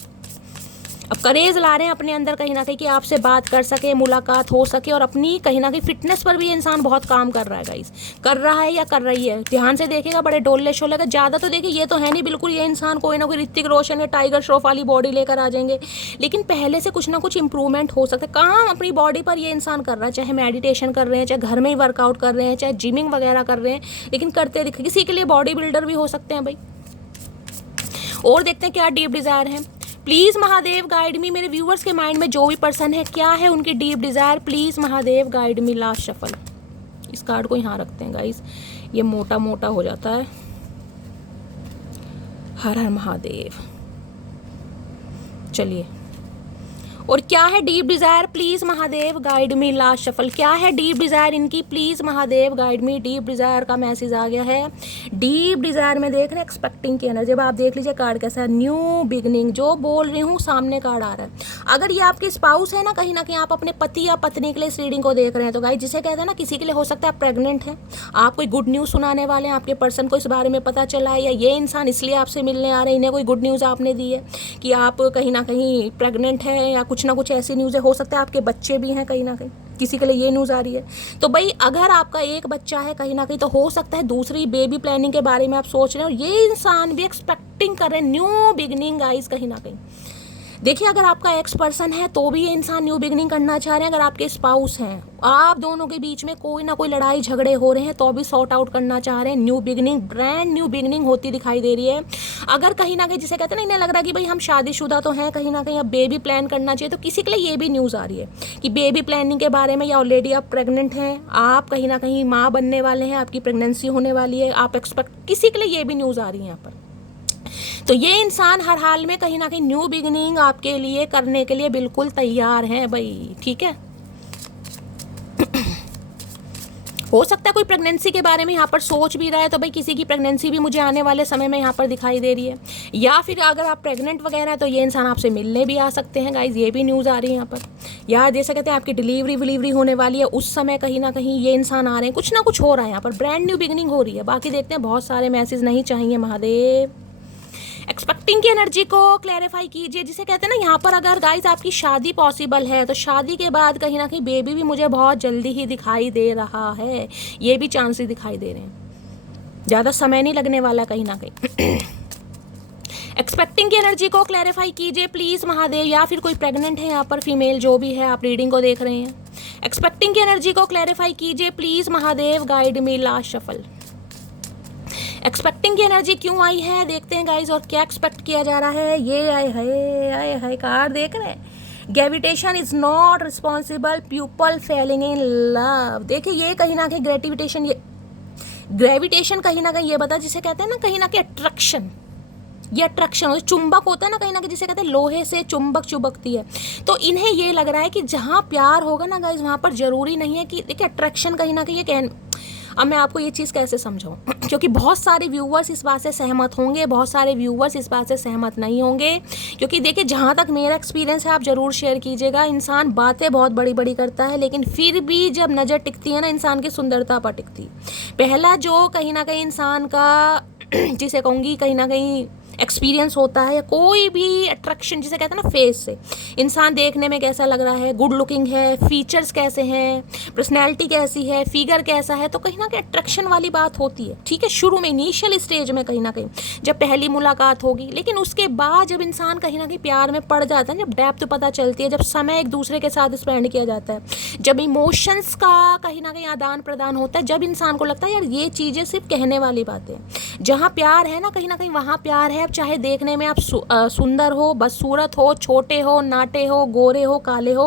अब करेज ला रहे हैं अपने अंदर कहीं ना कहीं कि आपसे बात कर सके, मुलाकात हो सके, और अपनी कहीं ना कहीं फिटनेस पर भी इंसान बहुत काम कर रहा है गाइस। कर रहा है या कर रही है, ध्यान से देखेगा, बड़े डोले शोले का ज़्यादा तो देखिए ये तो है नहीं बिल्कुल, ये इंसान कोई ना कोई ऋतिक रोशन या टाइगर श्रॉफ वाली बॉडी लेकर आ जाएंगे, लेकिन पहले से कुछ ना कुछ इंप्रूवमेंट हो सकता है। काम अपनी बॉडी पर ये इंसान कर रहा है, चाहे मेडिटेशन कर रहे हैं, चाहे घर में ही वर्कआउट कर रहे हैं, चाहे जिमिंग वगैरह कर रहे हैं, लेकिन करते दिखे। किसी के लिए बॉडी बिल्डर भी हो सकते हैं भाई। और देखते हैं क्या डीप डिज़ायर है प्लीज़ महादेव, गाइड मी। मेरे व्यूअर्स के माइंड में जो भी पर्सन है, क्या है उनकी deep desire, please Mahadev, guide me. Last shuffle. इस कार्ड को यहाँ रखते हैं गाइस, ये मोटा मोटा हो जाता है। हर हर महादेव। चलिए, और क्या है deep desire please Mahadev, guide me. Last shuffle. क्या है डीप डिज़ायर इनकी, please Mahadev, guide me. Deep desire का मैसेज आ गया है। डीप डिज़ायर में देख रहे हैं एक्सपेक्टिंग की एनर्जी। अब आप देख लीजिए कार्ड कैसा है, न्यू बिगनिंग। जो बोल रही हूँ सामने कार्ड आ रहा है। अगर ये आपके स्पाउस है ना, कहीं ना कहीं आप अपने पति या पत्नी के लिए इस रीडिंग को देख रहे हैं, तो गाइस जिसे कहते हैं ना, किसी के लिए हो सकता है आप प्रेग्नेंट हैं, आप कोई गुड न्यूज़ सुनाने वाले हैं, आपके पर्सन को इस बारे में पता चला है, या ये इंसान इसलिए आपसे मिलने आ रहे हैं, इन्हें कोई गुड न्यूज़ आपने दी है कि आप कहीं ना कहीं प्रेग्नेंट हैं, या कुछ ना कुछ ऐसी न्यूज़ है। हो सकता है आपके बच्चे भी हैं, कहीं ना कहीं किसी के लिए ये न्यूज़ आ रही है। तो भाई अगर आपका एक बच्चा है कहीं ना कहीं, तो हो सकता है दूसरी बेबी प्लानिंग के बारे में आप सोच रहे हो। ये इंसान भी एक्सपेक्टिंग कर रहे हैं न्यू बिगनिंग गाइस कहीं ना कहीं। देखिए अगर आपका एक्स पर्सन है तो भी ये इंसान न्यू बिगनिंग करना चाह रहे हैं। अगर आपके स्पाउस हैं, आप दोनों के बीच में कोई ना कोई लड़ाई झगड़े हो रहे हैं, तो भी सॉर्ट आउट करना चाह रहे हैं। New beginning, brand new beginning होती दिखाई दे रही है। अगर कहीं ना कहीं, जिसे कहते हैं ना, इन्हें लग रहा है कि भाई हम शादीशुदा तो हैं, कहीं ना कहीं अब बेबी प्लान करना चाहिए, तो किसी के लिए ये भी न्यूज़ आ रही है कि बेबी प्लानिंग के बारे में, या ऑलरेडी आप प्रेग्नेंट हैं, आप कहीं ना कहीं माँ बनने वाले हैं, आपकी प्रेगनेंसी होने वाली है, आप एक्सपेक्ट, किसी के लिए ये भी न्यूज़ आ रही है यहाँ पर। तो ये इंसान हर हाल में कहीं ना कहीं न्यू बिगिनिंग आपके लिए करने के लिए बिल्कुल तैयार है भाई, ठीक है। हो सकता है कोई प्रेगनेंसी के बारे में यहाँ पर सोच भी रहा है, तो भाई किसी की प्रेगनेंसी भी मुझे आने वाले समय में यहाँ पर दिखाई दे रही है। या फिर अगर आप प्रेग्नेंट वगैरह है, तो ये इंसान आपसे मिलने भी आ सकते हैं गाइज, ये भी न्यूज़ आ रही है यहाँ पर। या जैसे कहते हैं आपकी डिलीवरी होने वाली है, उस समय कहीं ना कहीं ये इंसान आ रहे हैं, कुछ ना कुछ हो रहा है यहाँ पर, ब्रांड न्यू बिगिनिंग हो रही है। बाकी देखते हैं, बहुत सारे मैसेज नहीं चाहिए महादेव। एक्सपेक्टिंग की एनर्जी को क्लैरिफाई कीजिए, जिसे कहते हैं ना यहाँ पर, अगर गाइस आपकी शादी पॉसिबल है, तो शादी के बाद कहीं ना कहीं बेबी भी मुझे बहुत जल्दी ही दिखाई दे रहा है, ये भी चांसेस दिखाई दे रहे हैं, ज़्यादा समय नहीं लगने वाला कहीं ना कहीं। एक्सपेक्टिंग की एनर्जी को क्लैरिफाई कीजिए प्लीज़ महादेव। या फिर कोई प्रेग्नेंट है यहाँ पर, फीमेल जो भी है, आप रीडिंग को देख रहे हैं, एक्सपेक्टिंग की एनर्जी को क्लैरिफाई कीजिए please Mahadev, guide me. Last shuffle. Expecting की एनर्जी क्यों आई है देखते हैं गाइज, और क्या एक्सपेक्ट किया जा रहा है। ये आए कार्ड देख रहे हैं, gravitation is not responsible, people Fehling in love. देखिए ये कहीं ना कहीं ग्रेविटेशन, ये ग्रेविटेशन कहीं ना कहीं ये बता, जिसे कहते हैं ना कहीं ना कहीं अट्रैक्शन, ये अट्रैक्शन होता है, चुंबक होता है ना कहीं ना कहीं, जिसे कहते हैं लोहे से चुंबक चुंबकती है। तो इन्हें ये लग रहा है कि जहाँ प्यार होगा ना गाइज, वहाँ पर जरूरी नहीं है कि, देखिए अट्रैक्शन कहीं ना कहीं ये अब मैं आपको ये चीज़ कैसे समझाऊँ क्योंकि बहुत सारे व्यूवर्स इस बात से सहमत होंगे, बहुत सारे व्यूवर्स इस बात से सहमत नहीं होंगे। क्योंकि देखिए, जहाँ तक मेरा एक्सपीरियंस है, आप ज़रूर शेयर कीजिएगा, इंसान बातें बहुत बड़ी बड़ी करता है, लेकिन फिर भी जब नज़र टिकती है ना, इंसान की सुंदरता पर टिकती। पहला जो कहीं ना कहीं इंसान का जिसे कहूँगी कहीं ना कहीं एक्सपीरियंस होता है, या कोई भी अट्रैक्शन जिसे कहते हैं ना, फेस से इंसान देखने में कैसा लग रहा है, गुड लुकिंग है, फीचर्स कैसे हैं, पर्सनैलिटी कैसी है, फिगर कैसा है, तो कहीं ना कहीं अट्रैक्शन वाली बात होती है। ठीक है, शुरू में इनिशियल स्टेज में कहीं ना कहीं जब पहली मुलाकात होगी, लेकिन उसके बाद जब इंसान कहीं ना कहीं प्यार में पड़ जाता है, जब डेप्थ पता चलती है, जब समय एक दूसरे के साथ स्पेंड किया जाता है, जब इमोशंस का कहीं ना कहीं आदान प्रदान होता है, जब इंसान को लगता है यार ये चीज़ें सिर्फ कहने वाली बातें, जहाँ प्यार है ना कहीं ना कहीं वहाँ प्यार है। अब चाहे देखने में आप सुंदर हो, बदसूरत हो, छोटे हो, नाटे हो, गोरे हो, काले हो,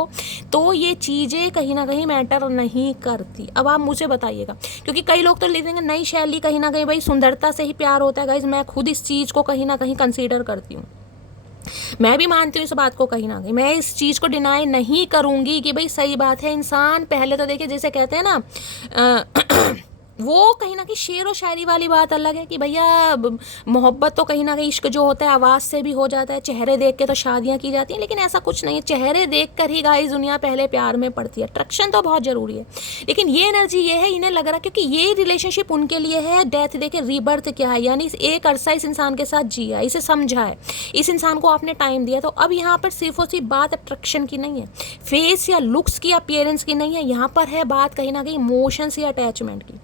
तो ये चीज़ें कहीं ना कहीं मैटर नहीं करती। अब आप मुझे बताइएगा, क्योंकि कई लोग तो लिखेंगे नई शैली कहीं ना कहीं भाई सुंदरता से ही प्यार होता है। गाइस, मैं खुद इस चीज़ को कहीं ना कहीं कंसीडर करती हूँ, मैं भी मानती हूँ इस बात को, कहीं ना कहीं मैं इस चीज़ को डिनाई नहीं करूँगी कि भाई सही बात है। इंसान पहले तो देखिए, जैसे कहते हैं ना वो कहीं ना कहीं शेर और शायरी वाली बात अलग है कि भैया मोहब्बत तो कहीं ना कहीं इश्क जो होता है आवाज़ से भी हो जाता है, चेहरे देख के तो शादियाँ की जाती हैं, लेकिन ऐसा कुछ नहीं है। चेहरे देख कर ही गाइस दुनिया पहले प्यार में पड़ती है। अट्रैक्शन तो बहुत ज़रूरी है, लेकिन ये एनर्जी ये है, इन्हें लग रहा क्योंकि ये रिलेशनशिप उनके लिए है डेथ देखे रीबर्थ क्या है, यानी एक अरसा इस इंसान के साथ जिया, इसे समझा है, इस इंसान को आपने टाइम दिया। तो अब यहाँ पर सिर्फ और सिर्फ बात अट्रैक्शन की नहीं है, फेस या लुक्स की, अपीयरेंस की नहीं है, यहाँ पर है बात कहीं ना कहीं इमोशंस या अटैचमेंट की।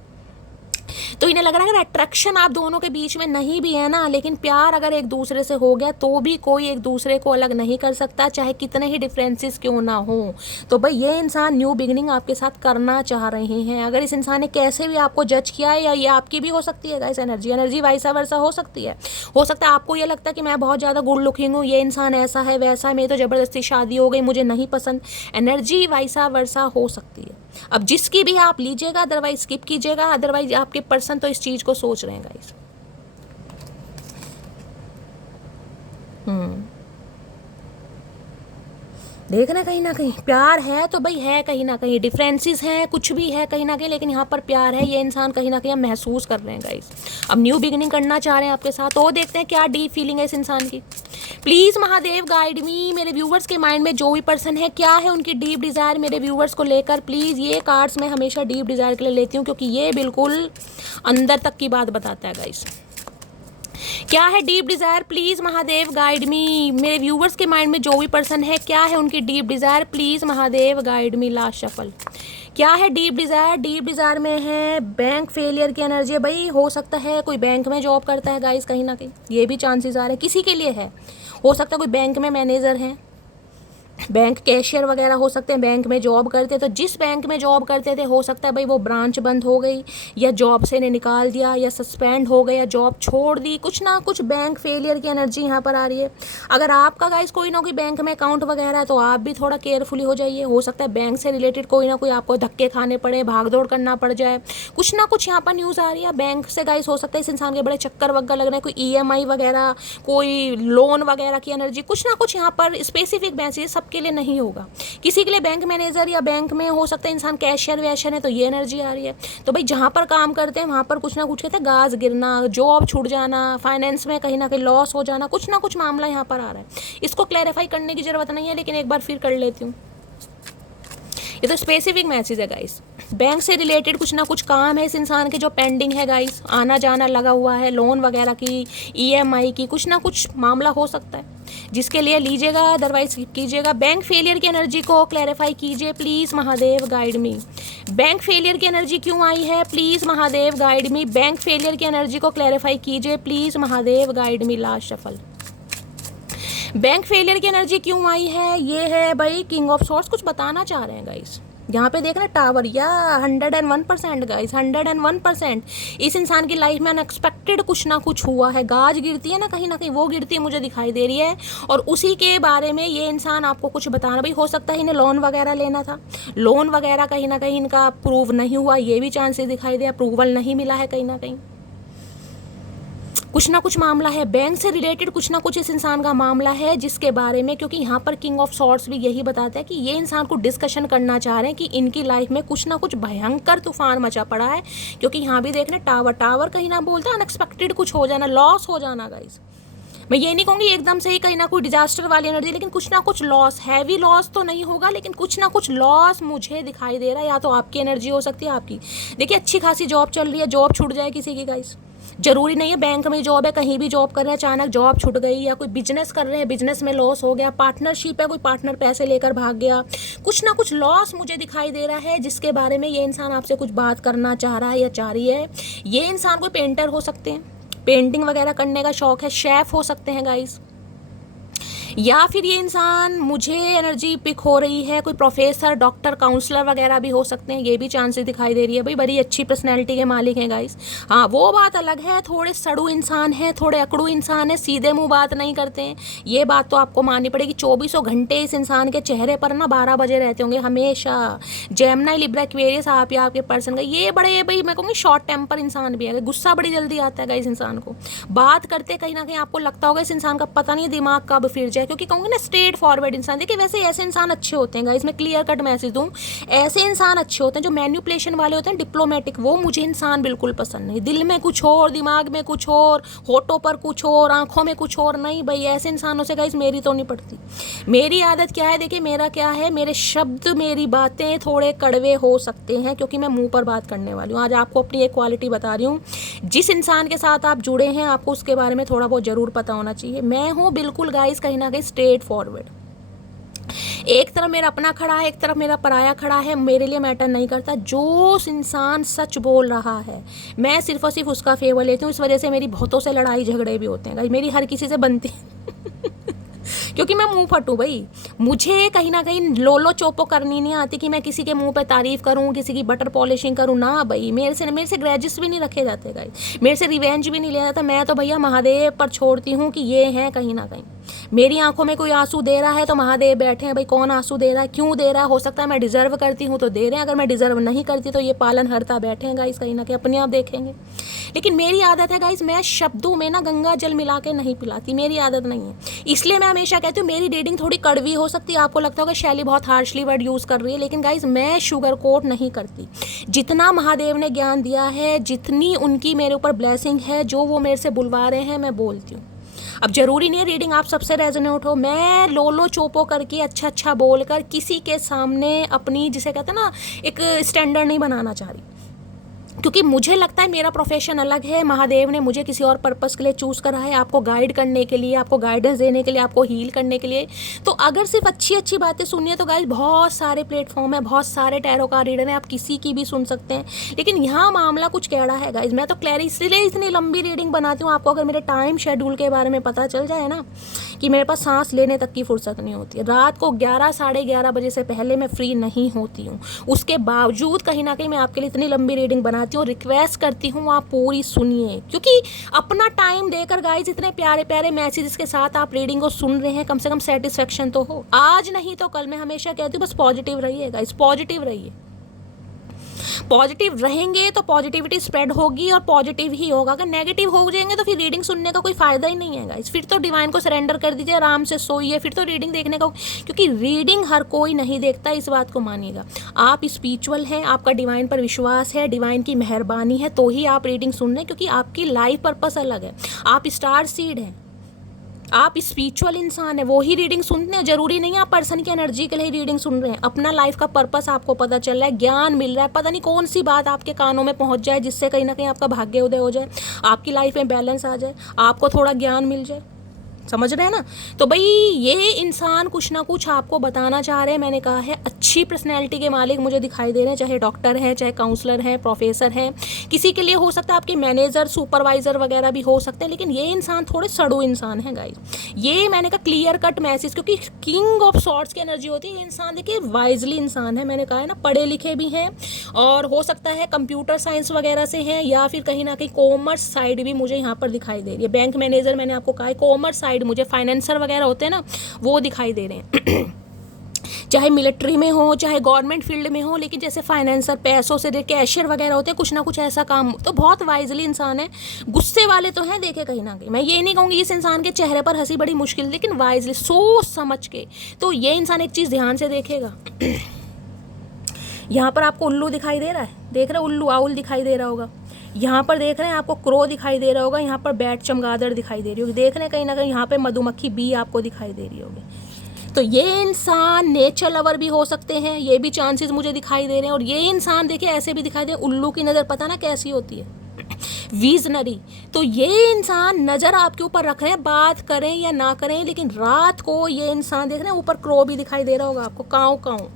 तो इन्हें लग रहा है अगर अट्रैक्शन आप दोनों के बीच में नहीं भी है ना, लेकिन प्यार अगर एक दूसरे से हो गया तो भी कोई एक दूसरे को अलग नहीं कर सकता, चाहे कितने ही डिफरेंसेस क्यों ना हो। तो भाई ये इंसान न्यू बिगिनिंग आपके साथ करना चाह रहे हैं। अगर इस इंसान ने कैसे भी आपको जज किया है, या ये आपकी भी हो सकती है गाइस, एनर्जी वाइसा वर्सा हो सकती है। हो सकता है आपको ये लगता है कि मैं बहुत ज़्यादा गुड लुकिंग हूँ, ये इंसान ऐसा है वैसा है, मेरी तो ज़बरदस्ती शादी हो गई, मुझे नहीं पसंद। एनर्जी वाइसा वर्सा हो सकती है। अब जिसकी भी आप लीजिएगा, अदरवाइज स्किप कीजिएगा। अदरवाइज आपके पर्सन तो इस चीज़ को सोच रहे हैं गाइस। देखना कहीं ना कहीं प्यार है तो भाई है, कहीं ना कहीं डिफरेंसेस हैं, कुछ भी है कहीं ना कहीं, लेकिन यहाँ पर प्यार है। ये इंसान कहीं ना कहीं महसूस कर रहे हैं गाइस, अब न्यू बिगिनिंग करना चाह रहे हैं आपके साथ। तो देखते हैं क्या डीप फीलिंग है इस इंसान की। प्लीज़ महादेव गाइड मी, मेरे व्यूवर्स के माइंड में जो भी पर्सन है, क्या है उनकी डीप डिज़ायर मेरे व्यूवर्स को लेकर। प्लीज़ ये कार्ड्स मैं हमेशा डीप डिज़ायर के लिए लेती हूँ, क्योंकि ये बिल्कुल अंदर तक की बात बताता है गाइस। क्या है deep desire, please Mahadev guide मी, मेरे व्यूवर्स के माइंड में जो भी पर्सन है, क्या है उनकी deep desire, please Mahadev guide me. Last shuffle, क्या है डीप डिज़ायर। डीप डिज़ायर में है बैंक फेलियर की एनर्जी। भाई हो सकता है कोई बैंक में जॉब करता है गाइस, कहीं ना कहीं ये भी चांसेस आ रहे हैं, किसी के लिए है। हो सकता है कोई बैंक में मैनेजर हैं, बैंक कैशियर वगैरह हो सकते हैं, बैंक में जॉब करते। तो जिस बैंक में जॉब करते थे, हो सकता है भाई वो ब्रांच बंद हो गई, या जॉब से इन्हें निकाल दिया, या सस्पेंड हो गया, जॉब छोड़ दी, कुछ ना कुछ बैंक फेलियर की एनर्जी यहाँ पर आ रही है। अगर आपका गाइस कोई ना कोई बैंक में अकाउंट वगैरह है, तो आप भी थोड़ा केयरफुली हो जाइए। हो सकता है बैंक से रिलेटेड कोई ना कोई आपको धक्के खाने पड़े, भाग दौड़ करना पड़ जाए, कुछ ना कुछ यहाँ पर न्यूज़ आ रही है बैंक से गाइस। हो सकता है इस इंसान के बड़े चक्कर वगैरह लग रहे हैं, कोई EMI वगैरह, कोई लोन वगैरह की एनर्जी, कुछ ना कुछ यहाँ पर स्पेसिफिक मैसेज सबके लिए नहीं होगा। किसी के लिए बैंक मैनेजर या बैंक में हो सकता है इंसान कैशियर वैशियर है, तो ये एनर्जी आ रही है। तो भाई जहाँ पर काम करते हैं वहाँ पर कुछ ना कुछ कहते हैं गाज गिरना, जॉब छूट जाना, फाइनेंस में कहीं ना कहीं लॉस हो जाना, कुछ ना कुछ मामला यहाँ पर आ रहा है। इसको क्लैरिफाई करने की जरूरत नहीं है, लेकिन एक बार फिर कर लेती हूँ। ये तो स्पेसिफिक मैसेज है गाइस, बैंक से रिलेटेड कुछ ना कुछ काम है इस इंसान के जो पेंडिंग है गाइस, आना जाना लगा हुआ है, लोन वगैरह की, EMI की, कुछ ना कुछ मामला हो सकता है, जिसके लिए लीजिएगा, अदरवाइज कीजिएगा। बैंक फेलियर की एनर्जी को क्लैरिफाई कीजिए please Mahadev guide me. Bank failure की एनर्जी क्यों आई है, please Mahadev guide me. Bank failure की एनर्जी को क्लैरिफाई कीजिए please Mahadev guide me. Last shuffle, bank failure की एनर्जी क्यों आई है, ये है भाई किंग ऑफ सॉर्ड्स, कुछ बताना चाह रहे हैं गाइस। यहाँ पे देखना टावर, या 101% गाइस, 101% इस इंसान की लाइफ में अनएक्सपेक्टेड कुछ ना कुछ हुआ है। गाज गिरती है ना कहीं वो गिरती मुझे दिखाई दे रही है, और उसी के बारे में ये इंसान आपको कुछ बताना। भाई हो सकता है इन्हें लोन वगैरह लेना था, लोन वगैरह कहीं ना कहीं इनका अप्रूव नहीं हुआ, ये भी चांसेस दिखाई दे, अप्रूवल नहीं मिला है कहीं ना कहीं। कुछ ना कुछ मामला है, बैंक से रिलेटेड कुछ ना कुछ इस इंसान का मामला है जिसके बारे में, क्योंकि यहाँ पर किंग ऑफ सॉर्ड्स भी यही बताता है कि ये इंसान को डिस्कशन करना चाह रहे हैं कि इनकी लाइफ में कुछ ना कुछ भयंकर तूफान मचा पड़ा है। क्योंकि यहाँ भी देख रहे टावर कहीं ना बोलता अनएक्सपेक्टेड कुछ हो जाना, लॉस हो जाना गाइस। मैं ये नहीं कहूँगी एकदम से ही कहीं ना कोई डिजास्टर वाली एनर्जी, लेकिन कुछ ना कुछ लॉस, हैवी लॉस तो नहीं होगा लेकिन कुछ ना कुछ लॉस मुझे दिखाई दे रहा है। या तो आपकी एनर्जी हो सकती है, आपकी देखिए अच्छी खासी जॉब चल रही है, जॉब छूट जाए किसी की गाइस, जरूरी नहीं है बैंक में जॉब है, कहीं भी जॉब कर रहे हैं अचानक जॉब छूट गई, या कोई बिजनेस कर रहे हैं बिजनेस में लॉस हो गया, पार्टनरशिप है कोई पार्टनर पैसे लेकर भाग गया, कुछ ना कुछ लॉस मुझे दिखाई दे रहा है जिसके बारे में ये इंसान आपसे कुछ बात करना चाह रहा है या चाह रही है। ये इंसान कोई पेंटर हो सकते हैं, पेंटिंग वगैरह करने का शौक है, शेफ हो सकते हैं गाइस, या फिर ये इंसान, मुझे एनर्जी पिक हो रही है, कोई प्रोफेसर डॉक्टर काउंसलर वगैरह भी हो सकते हैं, ये भी चांसेस दिखाई दे रही है। भाई बड़ी अच्छी पर्सनैलिटी के मालिक हैं गाइस। हाँ वो बात अलग है, थोड़े सड़ू इंसान है, थोड़े अकड़ू इंसान है, सीधे मुंह बात नहीं करते हैं, ये बात तो आपको माननी पड़ेगी। 2400 घंटे इस इंसान के चेहरे पर ना 12 बजे रहते होंगे हमेशा। जेमिनी लिब्रा एक्वेरियस आप या आपके पर्सन का ये बड़े, भाई मैं कहूँगी शॉर्ट टेम्पर इंसान भी है, गुस्सा बड़ी जल्दी आता है गाइस इंसान को। बात करते कहीं ना कहीं आपको लगता होगा इस इंसान का पता नहीं दिमाग कब फिर जाए, क्योंकि कहूँगी ना स्ट्रेट फॉरवर्ड इंसान। देखिए वैसे ऐसे इंसान अच्छे होते हैं गाइस, मैं क्लियर कट मैसेज दूं, ऐसे इंसान अच्छे होते हैं। जो मैन्युपुलेशन वाले होते हैं डिप्लोमेटिक, वो मुझे इंसान बिल्कुल पसंद नहीं। दिल में कुछ और, दिमाग में कुछ और, होठों पर कुछ और, आंखों में कुछ और, नहीं भाई ऐसे इंसानों से गाइस मेरी तो नहीं पड़ती। मेरी आदत क्या है, देखिए मेरा क्या है, मेरे शब्द मेरी बातें थोड़े कड़वे हो सकते हैं क्योंकि मैं मुंह पर बात करने वाली हूँ। आज आपको अपनी एक क्वालिटी बता रही हूँ, जिस इंसान के साथ आप जुड़े हैं आपको उसके बारे में थोड़ा बहुत जरूर पता होना चाहिए। मैं हूँ बिल्कुल गाइस कहीं ना कहीं स्ट्रेट फॉरवर्ड, एक तरफ मेरा अपना खड़ा है, एक तरफ मेरा पराया खड़ा है, मेरे लिए मैटर नहीं करता। जो इंसान सच बोल रहा है मैं सिर्फ और सिर्फ उसका फेवर लेती हूँ। इस वजह से मेरी बहुतों से लड़ाई झगड़े भी होते हैं, मेरी हर किसी से बनती क्योंकि मैं मुंह फटूँ भाई, मुझे कहीं ना कहीं लोलो चोपो करनी नहीं आती कि मैं किसी के मुंह पे तारीफ करूं, किसी की बटर पॉलिशिंग करूं ना भाई। मेरे से ग्रैजेस भी नहीं रखे जाते गाइस, मेरे से रिवेंज भी नहीं लिया जाता। मैं तो भैया महादेव पर छोड़ती हूँ कि ये है कहीं ना कहीं। मेरी आंखों में कोई आंसू दे रहा है तो महादेव बैठे हैं भाई, कौन आंसू दे रहा है, क्यों दे रहा है, हो सकता है मैं डिजर्व करती हूँ तो दे रहे हैं, अगर मैं डिजर्व नहीं करती तो ये पालन हरता बैठे हैं गाइस, कहीं ना कहीं अपने आप देखेंगे। लेकिन मेरी आदत है गाइस, मैं शब्दों में ना गंगा जल मिला के नहीं पिलाती, मेरी आदत नहीं है। इसलिए मैं हमेशा कहती हूँ मेरी रीडिंग थोड़ी कड़वी हो सकती है, आपको लगता होगा शैली बहुत हार्शली वर्ड यूज़ कर रही है, लेकिन गाइस मैं शुगर कोट नहीं करती। जितना महादेव ने ज्ञान दिया है, जितनी उनकी मेरे ऊपर ब्लेसिंग है, जो वो मेरे से बुलवा रहे हैं मैं बोलती हूँ। अब जरूरी नहीं है रीडिंग आप सबसे रेजोनेट हो। मैं लोलो चोपो करके अच्छा बोलकर किसी के सामने अपनी, जिसे कहते हैं ना, एक स्टैंडर्ड नहीं बनाना चाह रही, क्योंकि मुझे लगता है मेरा प्रोफेशन अलग है। महादेव ने मुझे किसी और पर्पस के लिए चूज़ करा है, आपको गाइड करने के लिए, आपको गाइडेंस देने के लिए, आपको हील करने के लिए। तो अगर सिर्फ अच्छी बातें सुननी है तो गाइस बहुत सारे प्लेटफॉर्म है, बहुत सारे टैरो का रीडर है, आप किसी की भी सुन सकते हैं। लेकिन यहाँ मामला कुछ कैड़ा है गाइस। मैं तो क्लियर इसलिए इतनी लंबी रीडिंग बनाती हूँ। आपको अगर मेरे टाइम शेड्यूल के बारे में पता चल जाए ना कि मेरे पास सांस लेने तक की फुर्सत नहीं होती है, रात को 11 साढ़े 11 बजे से पहले मैं फ्री नहीं होती हूँ, उसके बावजूद कहीं ना कहीं मैं आपके लिए इतनी लंबी रीडिंग बनाती हूँ। रिक्वेस्ट करती हूँ आप पूरी सुनिए, क्योंकि अपना टाइम देकर गाइस इतने प्यारे प्यारे मैसेजेस के साथ आप रीडिंग को सुन रहे हैं, कम से कम सेटिस्फेक्शन तो हो। आज नहीं तो कल, मैं हमेशा कहती हूँ बस पॉजिटिव रहिए गाइस, पॉजिटिव रहिए। पॉजिटिव रहेंगे तो पॉजिटिविटी स्प्रेड होगी और पॉजिटिव ही होगा। अगर नेगेटिव हो जाएंगे तो फिर रीडिंग सुनने का कोई फायदा ही नहीं है गाइस। फिर तो डिवाइन को सरेंडर कर दीजिए, आराम से सोइए, फिर तो रीडिंग देखने का, क्योंकि रीडिंग हर कोई नहीं देखता, इस बात को मानिएगा। आप स्पिरिचुअल हैं, आपका डिवाइन पर विश्वास है, डिवाइन की मेहरबानी है, तो ही आप रीडिंग सुन रहे हैं, क्योंकि आपकी लाइफ पर्पस अलग है। आप स्टार सीड हैं, आप स्पिरिचुअल इंसान है, वो ही रीडिंग सुनते हैं। जरूरी नहीं है आप पर्सन की एनर्जी के लिए रीडिंग सुन रहे हैं, अपना लाइफ का पर्पस आपको पता चल रहा है, ज्ञान मिल रहा है, पता नहीं कौन सी बात आपके कानों में पहुंच जाए जिससे कहीं ना कहीं आपका भाग्य उदय हो जाए, आपकी लाइफ में बैलेंस आ जाए, आपको थोड़ा ज्ञान मिल जाए। समझ रहे हैं ना। तो भाई ये इंसान कुछ ना कुछ आपको बताना चाह रहे हैं। मैंने कहा है अच्छी पर्सनैलिटी के मालिक मुझे दिखाई दे रहे हैं, चाहे डॉक्टर हैं, चाहे काउंसलर हैं, प्रोफेसर हैं, किसी के लिए हो सकता है आपके मैनेजर, सुपरवाइजर वगैरह भी हो सकते हैं, लेकिन ये इंसान थोड़े सड़ू इंसान है गाइस। ये मैंने कहा क्लियर कट मैसेज, क्योंकि किंग ऑफ सॉर्ड्स की एनर्जी होती है। ये इंसान देखिए वाइजली इंसान है, मैंने कहा है ना, पढ़े लिखे भी हैं और हो सकता है कंप्यूटर साइंस वगैरह से हैं, या फिर कहीं ना कहीं कॉमर्स साइड भी मुझे यहाँ पर दिखाई दे रही है। बैंक मैनेजर मैंने आपको कहा है, कॉमर्स साइड मुझे फाइनेंसर वगैरह होते हैं ना, वो दिखाई दे रहे हैं। चाहे मिलिट्री में हो, चाहे गवर्नमेंट फील्ड में हो, लेकिन जैसे फाइनेंसर, पैसों से कैशियर वगैरह होते हैं, कुछ ना कुछ ऐसा काम, तो बहुत वाइजली इंसान है। गुस्से वाले तो हैं देखे कहीं ना कहीं, मैं ये नहीं कहूँगी इस इंसान के चेहरे पर हंसी बड़ी मुश्किल, लेकिन वाइजली सोच समझ के, तो ये इंसान एक चीज़ ध्यान से देखेगा। यहाँ पर आपको उल्लू दिखाई दे रहा है, देख रहे उल्लू आउल दिखाई दे रहा होगा, यहाँ पर देख रहे हैं आपको क्रो दिखाई दे रहा होगा, यहाँ पर बैट चमगादड़ दिखाई दे रही होगी, देख रहे हैं कहीं ना कहीं यहाँ पे मधुमक्खी बी आपको दिखाई दे रही होगी। तो ये इंसान नेचर लवर भी हो सकते हैं, ये भी चांसेस मुझे दिखाई दे रहे हैं। और ये इंसान देखिए ऐसे भी दिखाई दे, उल्लू की नज़र पता ना कैसी होती है, विजनरी। तो ये इंसान नज़र आपके ऊपर रख रहे हैं, बात करें या ना करें, लेकिन रात को ये इंसान देख रहे हैं ऊपर क्रो भी दिखाई दे रहा होगा आपको, काऊ काऊ।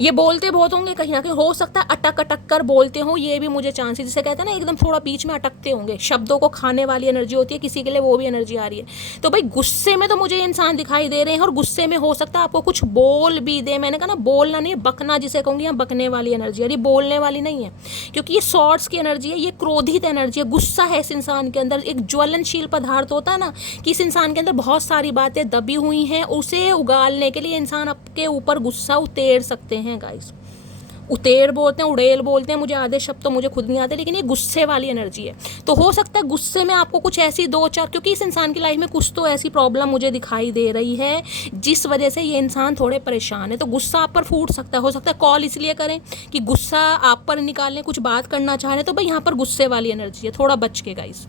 ये बोलते बहुत होंगे कहीं ना कहीं, हो सकता है अटक अटक कर बोलते हो, ये भी मुझे चांसेस, जिसे कहते हैं ना एकदम थोड़ा बीच में अटकते होंगे, शब्दों को खाने वाली एनर्जी होती है किसी के लिए, वो भी एनर्जी आ रही है। तो भाई गुस्से में तो मुझे इंसान दिखाई दे रहे हैं, और गुस्से में हो सकता है आपको कुछ बोल भी दे। मैंने कहा ना बोलना नहीं, बकना जिसे कहूँगी, यहाँ बकने वाली एनर्जी है, ये बोलने वाली नहीं है, क्योंकि ये सॉर्ट्स की एनर्जी है, ये क्रोधित एनर्जी है, गुस्सा है इस इंसान के अंदर। एक ज्वलनशील पदार्थ होता है ना, कि इस इंसान के अंदर बहुत सारी बातें दबी हुई हैं, उसे उगालने के लिए इंसान आपके ऊपर गुस्सा उतेर सकते हैं गाइस। उतेर बोलते हैं, उड़ेल बोलते हैं, मुझे आधे शब्द तो मुझे खुद नहीं आते, लेकिन ये गुस्से वाली एनर्जी है। तो हो सकता है गुस्से में आपको कुछ ऐसी दो चार, क्योंकि इस इंसान की लाइफ में कुछ तो ऐसी प्रॉब्लम मुझे दिखाई दे रही है जिस वजह से ये इंसान थोड़े परेशान है। तो गुस्सा आप पर फूट सकता है, हो सकता है कॉल इसलिए करें कि गुस्सा आप पर निकालने, कुछ बात करना चाह रहे हैं, तो भाई यहाँ पर गुस्से वाली एनर्जी है, थोड़ा बच के गाइस।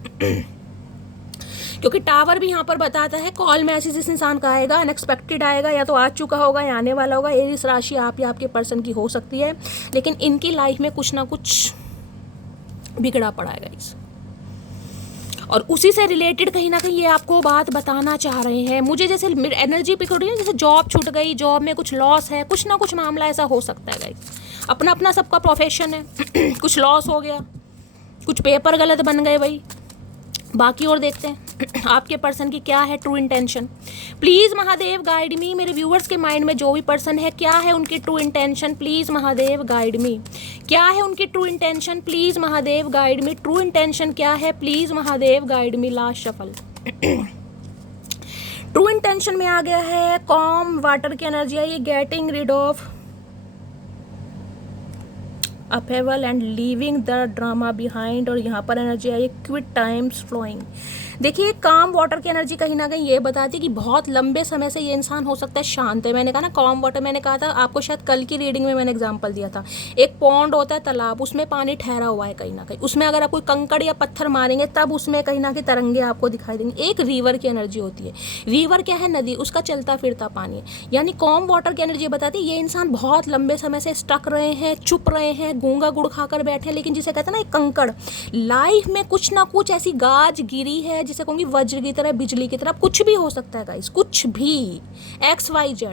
क्योंकि टावर भी यहाँ पर बताता है कॉल मैसेज इस इंसान का आएगा, अनएक्सपेक्टेड आएगा, या तो आ चुका होगा या आने वाला होगा। एरिस राशि आप या आपके पर्सन की हो सकती है, लेकिन इनकी लाइफ में कुछ ना कुछ बिगड़ा पड़ा है गाइस, और उसी से रिलेटेड कहीं ना कहीं ये आपको बात बताना चाह रहे हैं। मुझे जैसे एनर्जी पिक हो रही है, जैसे जॉब छूट गई, जॉब में कुछ लॉस है, कुछ ना कुछ मामला ऐसा हो सकता है गाइस। अपना अपना सबका प्रोफेशन है, कुछ लॉस हो गया, कुछ पेपर गलत बन गए भाई। बाकी और देखते हैं आपके पर्सन की क्या है true intention. Please Mahadev guide मी, मेरे व्यूअर्स के माइंड में जो भी पर्सन है, क्या है उनकी true intention, please Mahadev guide मी। क्या है उनकी true intention, please Mahadev guide me. True intention क्या है, please Mahadev guide me. Last shuffle. True intention में आ गया है कॉम वाटर की एनर्जी है, ये getting rid of upheaval and leaving the drama behind, और यहाँ पर एनर्जी आई क्विट टाइम्स फ्लोइंग। देखिए काम वाटर की एनर्जी कहीं ना कहीं ये बताती है कि बहुत लंबे समय से ये इंसान हो सकता है शांत है। मैंने कहा ना कॉम वाटर, मैंने कहा था आपको शायद कल की रीडिंग में मैंने एग्जांपल दिया था, एक पॉन्ड होता है तालाब, उसमें पानी ठहरा हुआ है कहीं ना कहीं, उसमें अगर आप कोई कंकड़ या पत्थर मारेंगे तब उसमें कहीं ना कहीं तरंगे आपको दिखाई देंगे। एक रिवर की एनर्जी होती है, रिवर क्या है, नदी, उसका चलता फिरता पानी है। यानी कॉम वाटर की एनर्जी बताती है ये इंसान बहुत लंबे समय से स्टक रहे हैं, चुप रहे हैं, गूंगा गुड़ खाकर बैठे, लेकिन जिसे कहते हैं ना एक कंकड़, लाइफ में कुछ ना कुछ ऐसी गाज गिरी है जिसे कहूँगी वज्र की तरह, बिजली की तरह, कुछ भी हो सकता है गाइस, कुछ भी XYZ।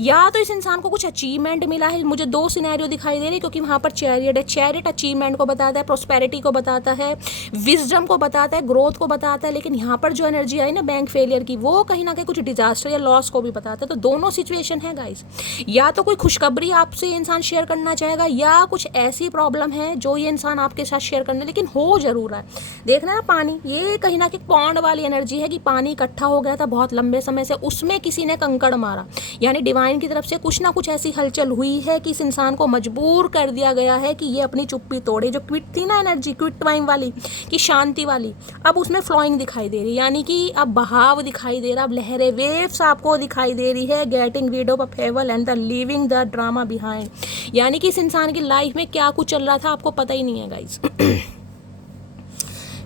या तो इस इंसान को कुछ अचीवमेंट मिला है, मुझे दो सिनेरियो दिखाई दे रही है, क्योंकि वहाँ पर चैरियट है, चैरियट अचीवमेंट को बताता है, प्रोस्पेरिटी को बताता है, विजडम को बताता है, ग्रोथ को बताता है। लेकिन यहाँ पर जो एनर्जी आई ना बैंक फेलियर की, वो कहीं ना कहीं कुछ डिजास्टर या लॉस को भी बताता है। तो दोनों सिचुएशन है गाइस, या तो कोई खुशखबरी आपसे ये इंसान शेयर करना चाहेगा, या कुछ ऐसी प्रॉब्लम है जो ये इंसान आपके साथ शेयर करने, लेकिन हो जरूर है। देखना ना पानी, ये कहीं ना कहीं पॉन्ड वाली एनर्जी है कि पानी इकट्ठा हो गया था बहुत लंबे समय से, उसमें किसी ने कंकड़ मारा, यानी डिवाइन की तरफ से कुछ ना कुछ ऐसी हलचल हुई है कि इस इंसान को मजबूर कर दिया गया है कि ये अपनी चुप्पी तोड़े। जो क्विट थी ना एनर्जी, क्विट टाइम वाली कि शांति वाली, अब उसमें फ्लोइंग दिखाई दे रही है, यानी कि अब बहाव दिखाई दे रहा, अब लहरें, वेव्स आपको दिखाई दे रही है। Getting rid of upheaval and the leaving the drama behind, यानी कि इस इंसान की लाइफ में क्या कुछ चल रहा था आपको पता ही नहीं है गाइस।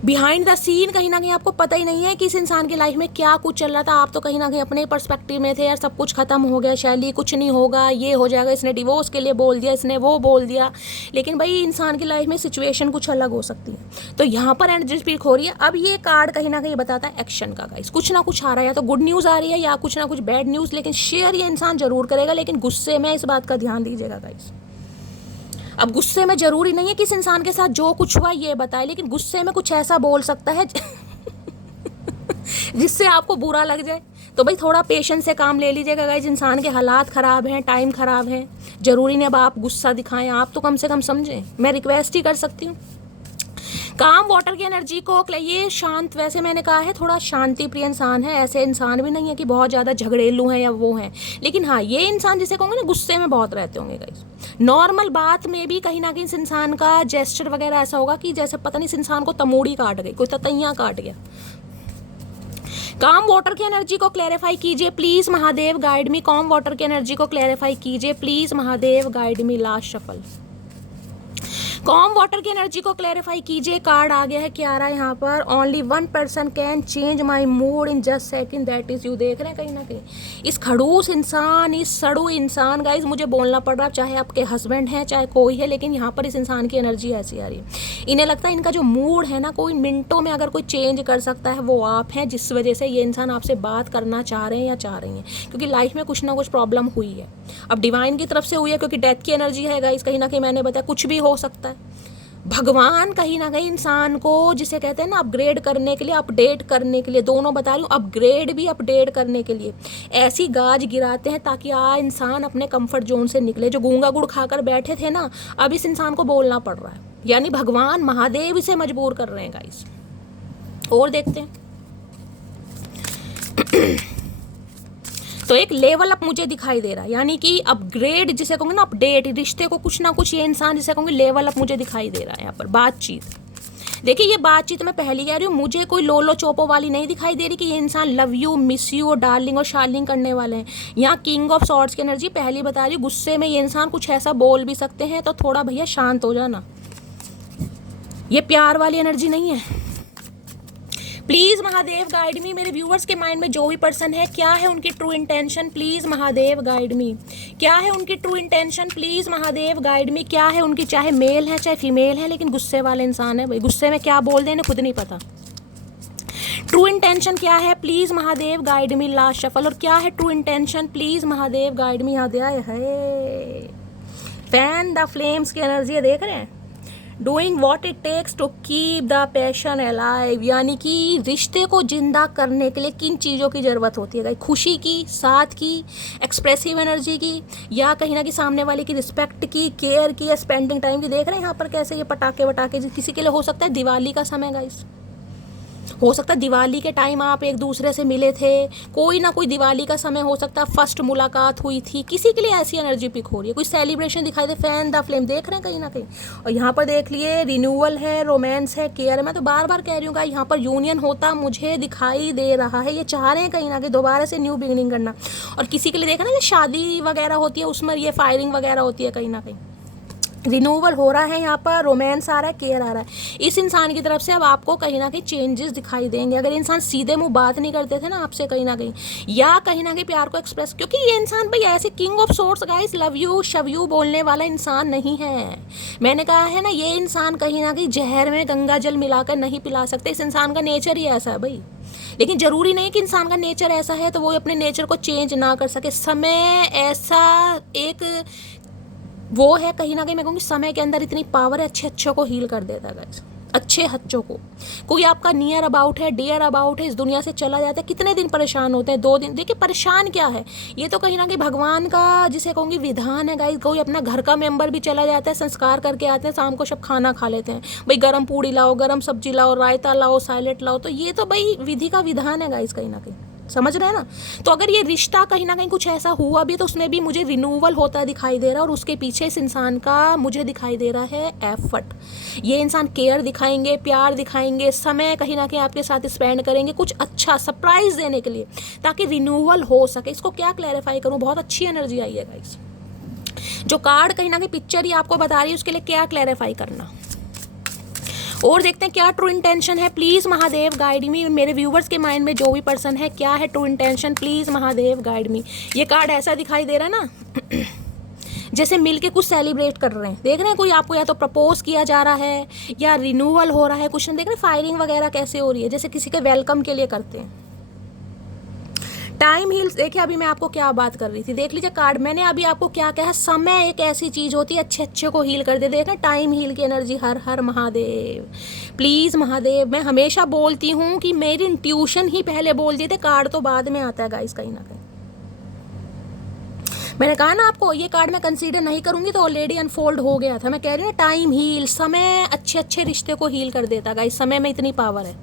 बिहाइंड द सीन कहीं ना कहीं आपको पता ही नहीं है कि इस इंसान की लाइफ में क्या कुछ चल रहा था। आप तो कहीं ना कहीं अपने पर्सपेक्टिव में थे, यार सब कुछ खत्म हो गया, शैली कुछ नहीं होगा, ये हो जाएगा, इसने डिवोर्स के लिए बोल दिया, इसने वो बोल दिया। लेकिन भाई इंसान की लाइफ में सिचुएशन कुछ अलग हो सकती है। तो यहाँ पर एनर्जी स्पीक हो रही है। अब ये कार्ड कहीं ना कहीं बताता है एक्शन का गाइस, कुछ ना कुछ आ रहा है, या तो गुड न्यूज़ आ रही है या कुछ ना कुछ बैड न्यूज़, लेकिन शेयर ये इंसान जरूर करेगा, लेकिन गुस्से में, इस बात का ध्यान दीजिएगा गाइस। अब गुस्से में जरूरी नहीं है कि इस इंसान के साथ जो कुछ हुआ ये बताए, लेकिन गुस्से में कुछ ऐसा बोल सकता है जिससे आपको बुरा लग जाए। तो भाई थोड़ा पेशेंस से काम ले लीजिएगा गाइस। इंसान के हालात ख़राब हैं, टाइम ख़राब है, ज़रूरी नहीं अब आप गुस्सा दिखाएं, आप तो कम से कम समझें, मैं रिक्वेस्ट ही कर सकती हूँ। काम वाटर की एनर्जी को, ये शांत, वैसे मैंने कहा है थोड़ा शांति प्रिय इंसान है, ऐसे इंसान भी नहीं है कि बहुत ज़्यादा झगड़ेलू हैं या वो हैं, लेकिन हाँ ये इंसान जिसे कहूँगे ना गुस्से में बहुत रहते होंगे गाइस। नॉर्मल बात में भी कहीं ना कहीं इस इंसान का जेस्चर वगैरह ऐसा होगा कि जैसे पता नहीं इस इंसान को तमोड़ी काट गई, कोई ततैयाँ काट गया। काम वाटर की एनर्जी को क्लैरिफाई कीजिए प्लीज महादेव, गाइड मी। काम वाटर की एनर्जी को क्लैरिफाई कीजिए please Mahadev, guide me. Last shuffle. Com water की एनर्जी को क्लैरिफाई कीजिए। कार्ड आ गया है क्या आ रहा है यहाँ पर, only 1% can change my mood in just second, that is you. देख रहे हैं कहीं ना कहीं इस खड़ूस इंसान, इस सड़ू इंसान, गाइज मुझे बोलना पड़ रहा है, चाहे आपके हस्बैंड हैं चाहे कोई है, लेकिन यहाँ पर इस इंसान की एनर्जी ऐसी आ रही है। इन्हें लगता है इनका जो मूड है ना कोई मिनटों में अगर कोई चेंज कर सकता है वो आप हैं, जिस वजह से ये इंसान आपसे बात करना चाह रहे हैं या चाह रही हैं, क्योंकि लाइफ में कुछ ना कुछ प्रॉब्लम हुई है। अब डिवाइन की तरफ से हुई है क्योंकि डेथ की एनर्जी है गाइज, कहीं ना कहीं मैंने बताया कुछ भी हो सकता है। भगवान कहीं ना कहीं इंसान को जिसे कहते हैं ना अपग्रेड करने के लिए, अपडेट करने के लिए, दोनों बता रही हूँ, अपग्रेड भी अपडेट करने के लिए ऐसी गाज गिराते हैं ताकि इंसान अपने कंफर्ट जोन से निकले। जो गूंगा गुड़ खाकर बैठे थे ना, अब इस इंसान को बोलना पड़ रहा है, यानी भगवान महादेव इसे मजबूर कर रहे हैं गाइस। और देखते हैं तो एक लेवल अप मुझे दिखाई दे रहा है, यानी कि अपग्रेड जिसे कहूँगे ना, अपडेट, रिश्ते को कुछ ना कुछ ये इंसान जिसे कहूँगे लेवल अप मुझे दिखाई दे रहा है। यहाँ पर बातचीत देखिए, ये बातचीत मैं पहली कह रही हूँ, मुझे कोई लोलो चोपो वाली नहीं दिखाई दे रही कि ये इंसान लव यू, मिस यू और डार्लिंग और शार्लिंग करने वाले हैं। यहाँ किंग ऑफ सॉर्ड्स की एनर्जी पहली बता रही हूँ, गुस्से में ये इंसान कुछ ऐसा बोल भी सकते हैं, तो थोड़ा भैया शांत हो जाना। ये प्यार वाली एनर्जी नहीं है। प्लीज महादेव गाइड मी। मेरे व्यूअर्स के माइंड में जो भी पर्सन है, क्या है उनकी true intention, please Mahadev guide मी। क्या है उनकी true intention, please Mahadev guide मी। क्या है उनकी, चाहे मेल है चाहे फीमेल है, लेकिन गुस्से वाले इंसान है भाई, गुस्से में क्या बोल दें इन्हें खुद नहीं पता। ट्रू इंटेंशन क्या है, please Mahadev guide me. Last shuffle. और क्या है true intention, please Mahadev guide me. यहाँ दिया है फैन द फ्लेम्स की एनर्जी, देख रहे हैं, doing what it takes to keep the passion alive, यानी कि रिश्ते को जिंदा करने के लिए किन चीज़ों की ज़रूरत होती है, खुशी की, साथ की, एक्सप्रेसिव एनर्जी की, या कहीं ना कहीं सामने वाले की रिस्पेक्ट की, केयर की, या स्पेंडिंग टाइम की। देख रहे हैं यहाँ पर कैसे ये पटाखे वटाखे, किसी के लिए हो सकता है दिवाली का समय गाइस, हो सकता है दिवाली के टाइम आप एक दूसरे से मिले थे, कोई ना कोई दिवाली का समय हो सकता है, फर्स्ट मुलाकात हुई थी, किसी के लिए ऐसी एनर्जी पिक हो रही है, कोई सेलिब्रेशन दिखाई दे, फैन द फ्लेम देख रहे हैं कहीं ना कहीं। और यहाँ पर देख लिए रिन्यूअल है, रोमांस है, केयर है। मैं तो बार बार कह रही हूँ यहाँ पर यूनियन होता मुझे दिखाई दे रहा है, ये चाह रहे हैं कहीं ना कहीं दोबारा से न्यू बिगिनिंग करना। और किसी के लिए देखा ना शादी वगैरह होती है, उसमें ये फायरिंग वगैरह होती है, कहीं ना कहीं रिन्यूअल हो रहा है, यहाँ पर रोमांस आ रहा है, केयर आ रहा है। इस इंसान की तरफ से अब आपको कहीं ना कहीं चेंजेस दिखाई देंगे। अगर इंसान सीधे मुंह बात नहीं करते थे ना आपसे कहीं ना कहीं प्यार को एक्सप्रेस, क्योंकि ये इंसान भाई ऐसे king of sorts guys, love you शव यू बोलने वाला इंसान नहीं है। मैंने कहा है ना, ये इंसान कहीं ना कहीं जहर में गंगा जल मिलाकर नहीं पिला सकते, इस इंसान का नेचर ही ऐसा है भाई। लेकिन जरूरी नहीं कि इंसान का नेचर ऐसा है तो वो अपने नेचर को चेंज ना कर सके। समय ऐसा एक वो है, कहीं ना कहीं मैं कहूँगी समय के अंदर इतनी पावर है, अच्छे को हील कर देता है गाइस, अच्छे हच्चों को। कोई आपका नियर अबाउट है, डियर अबाउट है, इस दुनिया से चला जाता है, कितने दिन परेशान होते हैं, 2 दिन। देखिए परेशान क्या है, ये तो कहीं ना कहीं भगवान का जिसे कहूँगी विधान है गाइस। कोई अपना घर का मेंबर भी चला जाता है, संस्कार करके आते हैं, शाम को सब खाना खा लेते हैं, भाई गरम पूड़ी लाओ, गरम सब्जी लाओ, रायता लाओ, सैलेड लाओ, तो ये तो भाई विधि का विधान है गाइस, कहीं ना कहीं समझ रहे हैं ना। तो अगर ये रिश्ता कहीं ना कहीं कुछ ऐसा हुआ भी तो उसमें भी मुझे रिन्यूअल होता दिखाई दे रहा है, और उसके पीछे इस इंसान का मुझे दिखाई दे रहा है एफर्ट। ये इंसान केयर दिखाएंगे, प्यार दिखाएंगे, समय कहीं ना कहीं आपके साथ स्पेंड करेंगे, कुछ अच्छा सरप्राइज देने के लिए, ताकि रिन्यूअल हो सके। इसको क्या क्लैरिफाई करूँ, बहुत अच्छी एनर्जी आई है गाइस। जो कार्ड कहीं ना कहीं पिक्चर ही आपको बता रही है, उसके लिए क्या क्लैरिफाई करना। और देखते हैं क्या ट्रू इंटेंशन है, प्लीज महादेव गाइड मी। मेरे व्यूवर्स के माइंड में जो भी पर्सन है, क्या है true intention, please Mahadev guide मी। ये कार्ड ऐसा दिखाई दे रहा है ना जैसे मिलके कुछ सेलिब्रेट कर रहे हैं, देख रहे हैं कोई आपको या तो प्रपोज किया जा रहा है या रिन्यूअल हो रहा है, कुछ देख रहे हैं फायरिंग वगैरह कैसे हो रही है, जैसे किसी के वेलकम के लिए करते हैं। टाइम हील्स, देखिए अभी मैं आपको क्या बात कर रही थी, देख लीजिए कार्ड, मैंने अभी आपको क्या कहा, समय एक ऐसी चीज़ होती है अच्छे को हील कर दे। देखना टाइम हील की एनर्जी, हर हर महादेव, प्लीज़ महादेव। मैं हमेशा बोलती हूँ कि मेरी इंट्यूशन ही पहले बोल देते, कार्ड तो बाद में आता है गाइस, कहीं ना कहीं मैंने कहा ना आपको ये कार्ड मैं कंसीडर नहीं करूंगी तो ऑलरेडी अनफोल्ड हो गया था। मैं कह रही हूँ टाइम हील, समय अच्छे अच्छे रिश्ते को हील कर देता गाइस, समय में इतनी पावर है।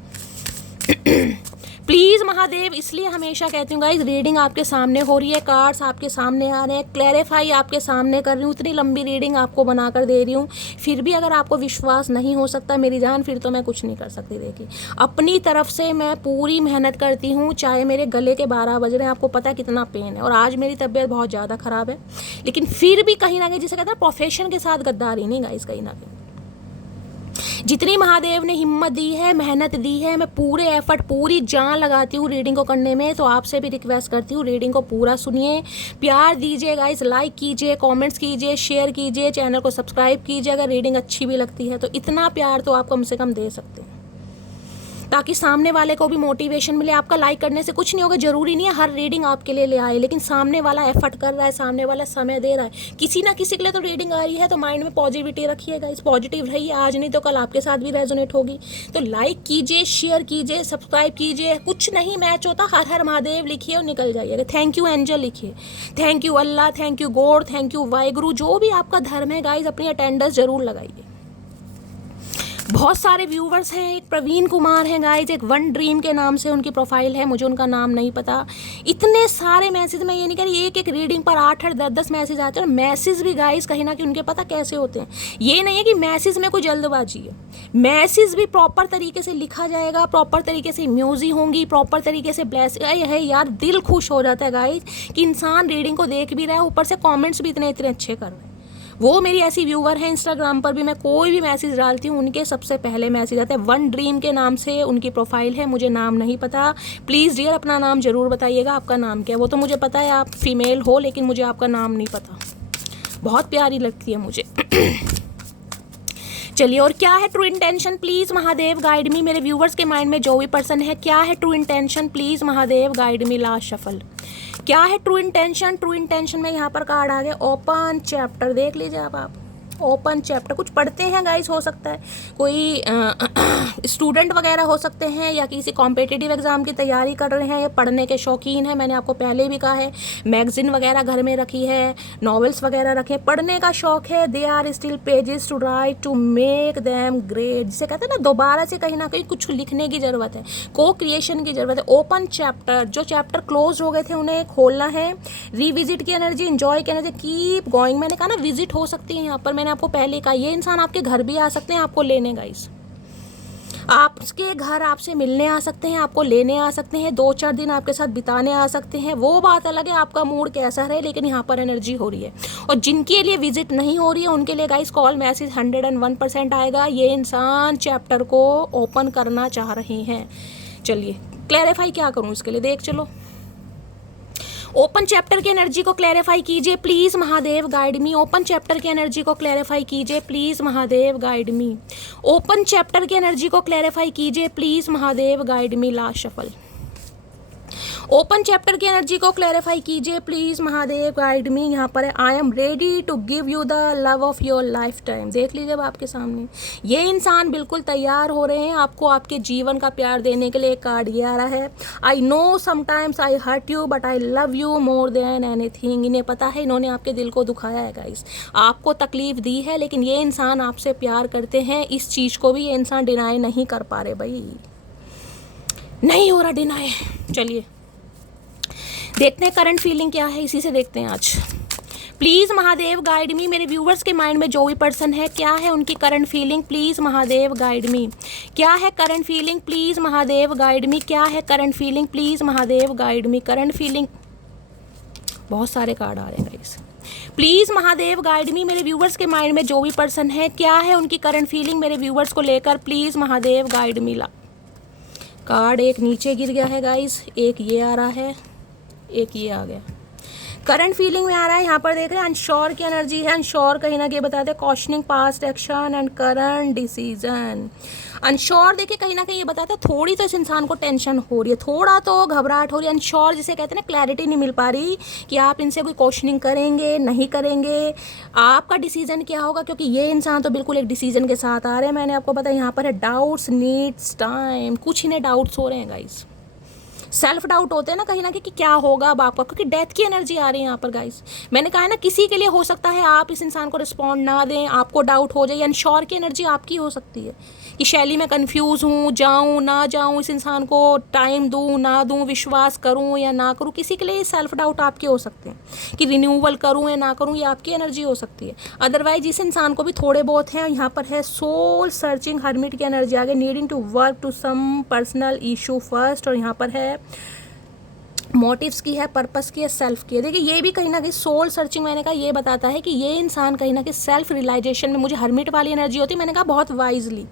प्लीज़ महादेव, इसलिए हमेशा कहती हूँ गाइस, रीडिंग आपके सामने हो रही है, कार्ड्स आपके सामने आ रहे हैं, क्लैरिफाई आपके सामने कर रही हूँ, इतनी लंबी रीडिंग आपको बना कर दे रही हूँ, फिर भी अगर आपको विश्वास नहीं हो सकता मेरी जान, फिर तो मैं कुछ नहीं कर सकती। देखिए अपनी तरफ से मैं पूरी मेहनत करती हूँ, चाहे मेरे गले के 12 बज रहे हैं, आपको पता है कितना पेन है, और आज मेरी तबीयत बहुत ज़्यादा ख़राब है, लेकिन फिर भी कहीं ना कहीं जिसे कहते हैं प्रोफेशन के साथ गद्दारी नहीं गाइस, कहीं ना कहीं जितनी महादेव ने हिम्मत दी है, मेहनत दी है, मैं पूरे एफर्ट, पूरी जान लगाती हूँ रीडिंग को करने में। तो आपसे भी रिक्वेस्ट करती हूँ रीडिंग को पूरा सुनिए, प्यार दीजिए गाइस, लाइक कीजिए, कमेंट्स कीजिए, शेयर कीजिए, चैनल को सब्सक्राइब कीजिए अगर रीडिंग अच्छी भी लगती है तो। इतना प्यार तो आप कम से कम दे सकते हैं ताकि सामने वाले को भी मोटिवेशन मिले। आपका लाइक करने से कुछ नहीं होगा, जरूरी नहीं है हर रीडिंग आपके लिए ले आए, लेकिन सामने वाला एफर्ट कर रहा है, सामने वाला समय दे रहा है, किसी ना किसी के लिए तो रीडिंग आ रही है, तो माइंड में पॉजिटिविटी रखिएगा, इस पॉजिटिव रहिए, आज नहीं तो कल आपके साथ भी रेजोनेट होगी। तो लाइक कीजिए, शेयर कीजिए, सब्सक्राइब कीजिए, कुछ नहीं मैच होता, हर हर महादेव लिखिए और निकल जाइएगा। थैंक यू एंजल लिखिए, thank you Allah, thank you God, thank you Waheguru, जो भी आपका धर्म है गाइज, अपनी अटेंडेंस जरूर लगाइए। बहुत सारे व्यूवर्स हैं, एक प्रवीण कुमार हैं गाइज, एक वन ड्रीम के नाम से उनकी प्रोफाइल है, मुझे उनका नाम नहीं पता। इतने सारे मैसेज, मैं ये नहीं कह रही एक एक रीडिंग पर 8-8 10-10 मैसेज आते हैं, और मैसेज भी गाइज कहीं ना कहीं उनके पता कैसे होते हैं, ये नहीं है कि मैसेज में कोई जल्दबाजी है, मैसेज भी प्रॉपर तरीके से लिखा जाएगा, प्रॉपर तरीके से म्यूजिक होंगी, प्रॉपर तरीके से ब्लेस है यार, दिल खुश हो जाता है गाइज कि इंसान रीडिंग को देख भी रहा है, ऊपर से कॉमेंट्स भी इतने इतने अच्छे कर रहे हैं। वो मेरी ऐसी व्यूवर है, इंस्टाग्राम पर भी मैं कोई भी मैसेज डालती हूँ उनके सबसे पहले मैसेज आते हैं। वन ड्रीम के नाम से उनकी प्रोफाइल है, मुझे नाम नहीं पता, प्लीज़ डियर अपना नाम ज़रूर बताइएगा, आपका नाम क्या है। वो तो मुझे पता है आप फीमेल हो, लेकिन मुझे आपका नाम नहीं पता, बहुत प्यारी लगती है मुझे। चलिए, और क्या है true intention, please Mahadev guide मी, मेरे व्यूवर्स के माइंड में जो भी पर्सन है, क्या है true intention, please Mahadev guide me. Last shuffle, क्या है ट्रू इंटेंशन, ट्रू इंटेंशन में यहाँ पर कार्ड आ गया ओपन चैप्टर, देख लीजिए आप ओपन चैप्टर। कुछ पढ़ते हैं गाइस, हो सकता है कोई स्टूडेंट वगैरह हो सकते हैं, या किसी कॉम्पिटिटिव एग्जाम की तैयारी कर रहे हैं, या पढ़ने के शौकीन हैं। मैंने आपको पहले भी कहा है, मैगजीन वगैरह घर में रखी है, नॉवेल्स वगैरह रखे, पढ़ने का शौक है, they are still pages to write to make them great, जिसे कहते हैं ना दोबारा से कहीं ना कहीं कुछ लिखने की ज़रूरत है, को क्रिएशन की ज़रूरत है। ओपन चैप्टर, जो चैप्टर क्लोज हो गए थे उन्हें खोलना है, रिविजिट की एनर्जी, इंजॉय की एनर्जी, कीप गोइंग। मैंने कहा ना विजिट हो सकती है यहाँ पर, मैंने आपको पहले कहा ये इंसान आपके घर भी आ सकते हैं आपको लेने, गाइस आपके घर आपसे मिलने आ सकते हैं, आपको लेने आ सकते हैं, 2-4 दिन आपके साथ बिताने आ सकते हैं। वो बात अलग है आपका मूड कैसा है, लेकिन यहाँ पर एनर्जी हो रही है। और जिनके लिए विजिट नहीं हो रही है उनके लिए गाइस कॉल मैसेज 101% आएगा, ये इंसान चैप्टर को ओपन करना चाह रहे हैं। चलिए क्लैरिफाई क्या करूँ इसके लिए, देख चलो। ओपन चैप्टर की एनर्जी को क्लैरिफाई कीजिए please Mahadev guide me. Open chapter की एनर्जी को क्लैरिफाई कीजिए please Mahadev guide me. Open chapter की एनर्जी को क्लैरिफाई कीजिए please Mahadev guide me. Last shuffle. Open chapter की एनर्जी को क्लैरिफाई कीजिए प्लीज़ महादेव गाइड मी। यहाँ पर है I am ready to give you the love of your lifetime. देख लीजिए अब आपके सामने ये इंसान बिल्कुल तैयार हो रहे हैं आपको आपके जीवन का प्यार देने के लिए। कार्ड ये आ रहा है, I know sometimes I hurt you but I love you more than anything. इन्हें पता है इन्होंने आपके दिल को दुखाया है गाइस, आपको तकलीफ दी है, लेकिन ये इंसान आपसे प्यार करते हैं। इस चीज़ को भी ये इंसान डिनाई नहीं कर पा रहे, भाई नहीं हो रहा डिनाई। चलिए देखते हैं करंट फीलिंग क्या है, इसी से देखते हैं आज। प्लीज़ महादेव गाइड मी। मेरे व्यूवर्स के माइंड में जो भी पर्सन है, क्या है उनकी current feeling, please Mahadev guide मी। क्या है current feeling, please Mahadev guide मी। क्या है current feeling, please Mahadev guide me. Current feeling, बहुत सारे कार्ड आ रहे हैं गाइस। प्लीज़ महादेव गाइड मी। मेरे व्यूवर्स के माइंड में जो भी पर्सन है, क्या है उनकी करंट फीलिंग मेरे व्यूवर्स को लेकर, प्लीज़ महादेव गाइड मी। ला कार्ड एक नीचे गिर गया है गाइस, एक ये आ रहा है, एक ये आ गया। करंट फीलिंग में आ रहा है, यहाँ पर देख रहे हैं अनश्योर की एनर्जी है। अनश्योर कहीं ना कहीं बताते हैं questioning past action and current decision. Unsure देखिए कहीं ना कहीं ये बताता है थोड़ी तो इस इंसान को टेंशन हो रही है, थोड़ा तो घबराहट हो रही है। अनश्योर जिसे कहते हैं ना, क्लैरिटी नहीं मिल पा रही कि आप इनसे कोई क्वेश्चनिंग करेंगे नहीं करेंगे, आपका डिसीजन क्या होगा, क्योंकि ये इंसान तो बिल्कुल एक डिसीजन के साथ आ रहे हैं। मैंने आपको बताया यहाँ पर है डाउट्स नीड्स टाइम, कुछ इन्हें डाउट्स हो रहे हैं गाइस, सेल्फ डाउट होते हैं ना कहीं ना कहीं कि क्या होगा अब आपका, क्योंकि डेथ की एनर्जी आ रही है यहाँ पर गाइस। मैंने कहा है ना, किसी के लिए हो सकता है आप इस इंसान को रिस्पॉन्ड ना दें, आपको डाउट हो जाए, अनश्योर की एनर्जी आपकी हो सकती है कि शैली मैं कंफ्यूज हूँ, जाऊँ ना जाऊँ, इस इंसान को टाइम दूँ ना दूँ, विश्वास करूँ या ना करूँ। किसी के लिए सेल्फ डाउट आपके हो सकते हैं कि रिन्यूअल करूँ या ना करूँ, ये आपकी एनर्जी हो सकती है। अदरवाइज इस इंसान को भी थोड़े बहुत हैं, यहाँ पर है सोल सर्चिंग हर्मिट की एनर्जी आगे, needing to work to some personal issue first, और यहाँ पर है मोटिव्स की है, पर्पस की है, सेल्फ की है। देखिए ये भी कहीं ना कहीं सोल सर्चिंग, मैंने कहा ये बताता है कि ये इंसान कहीं ना कहीं सेल्फ रियलाइजेशन में, मुझे हर्मिट वाली एनर्जी होती है, मैंने कहा बहुत वाइजली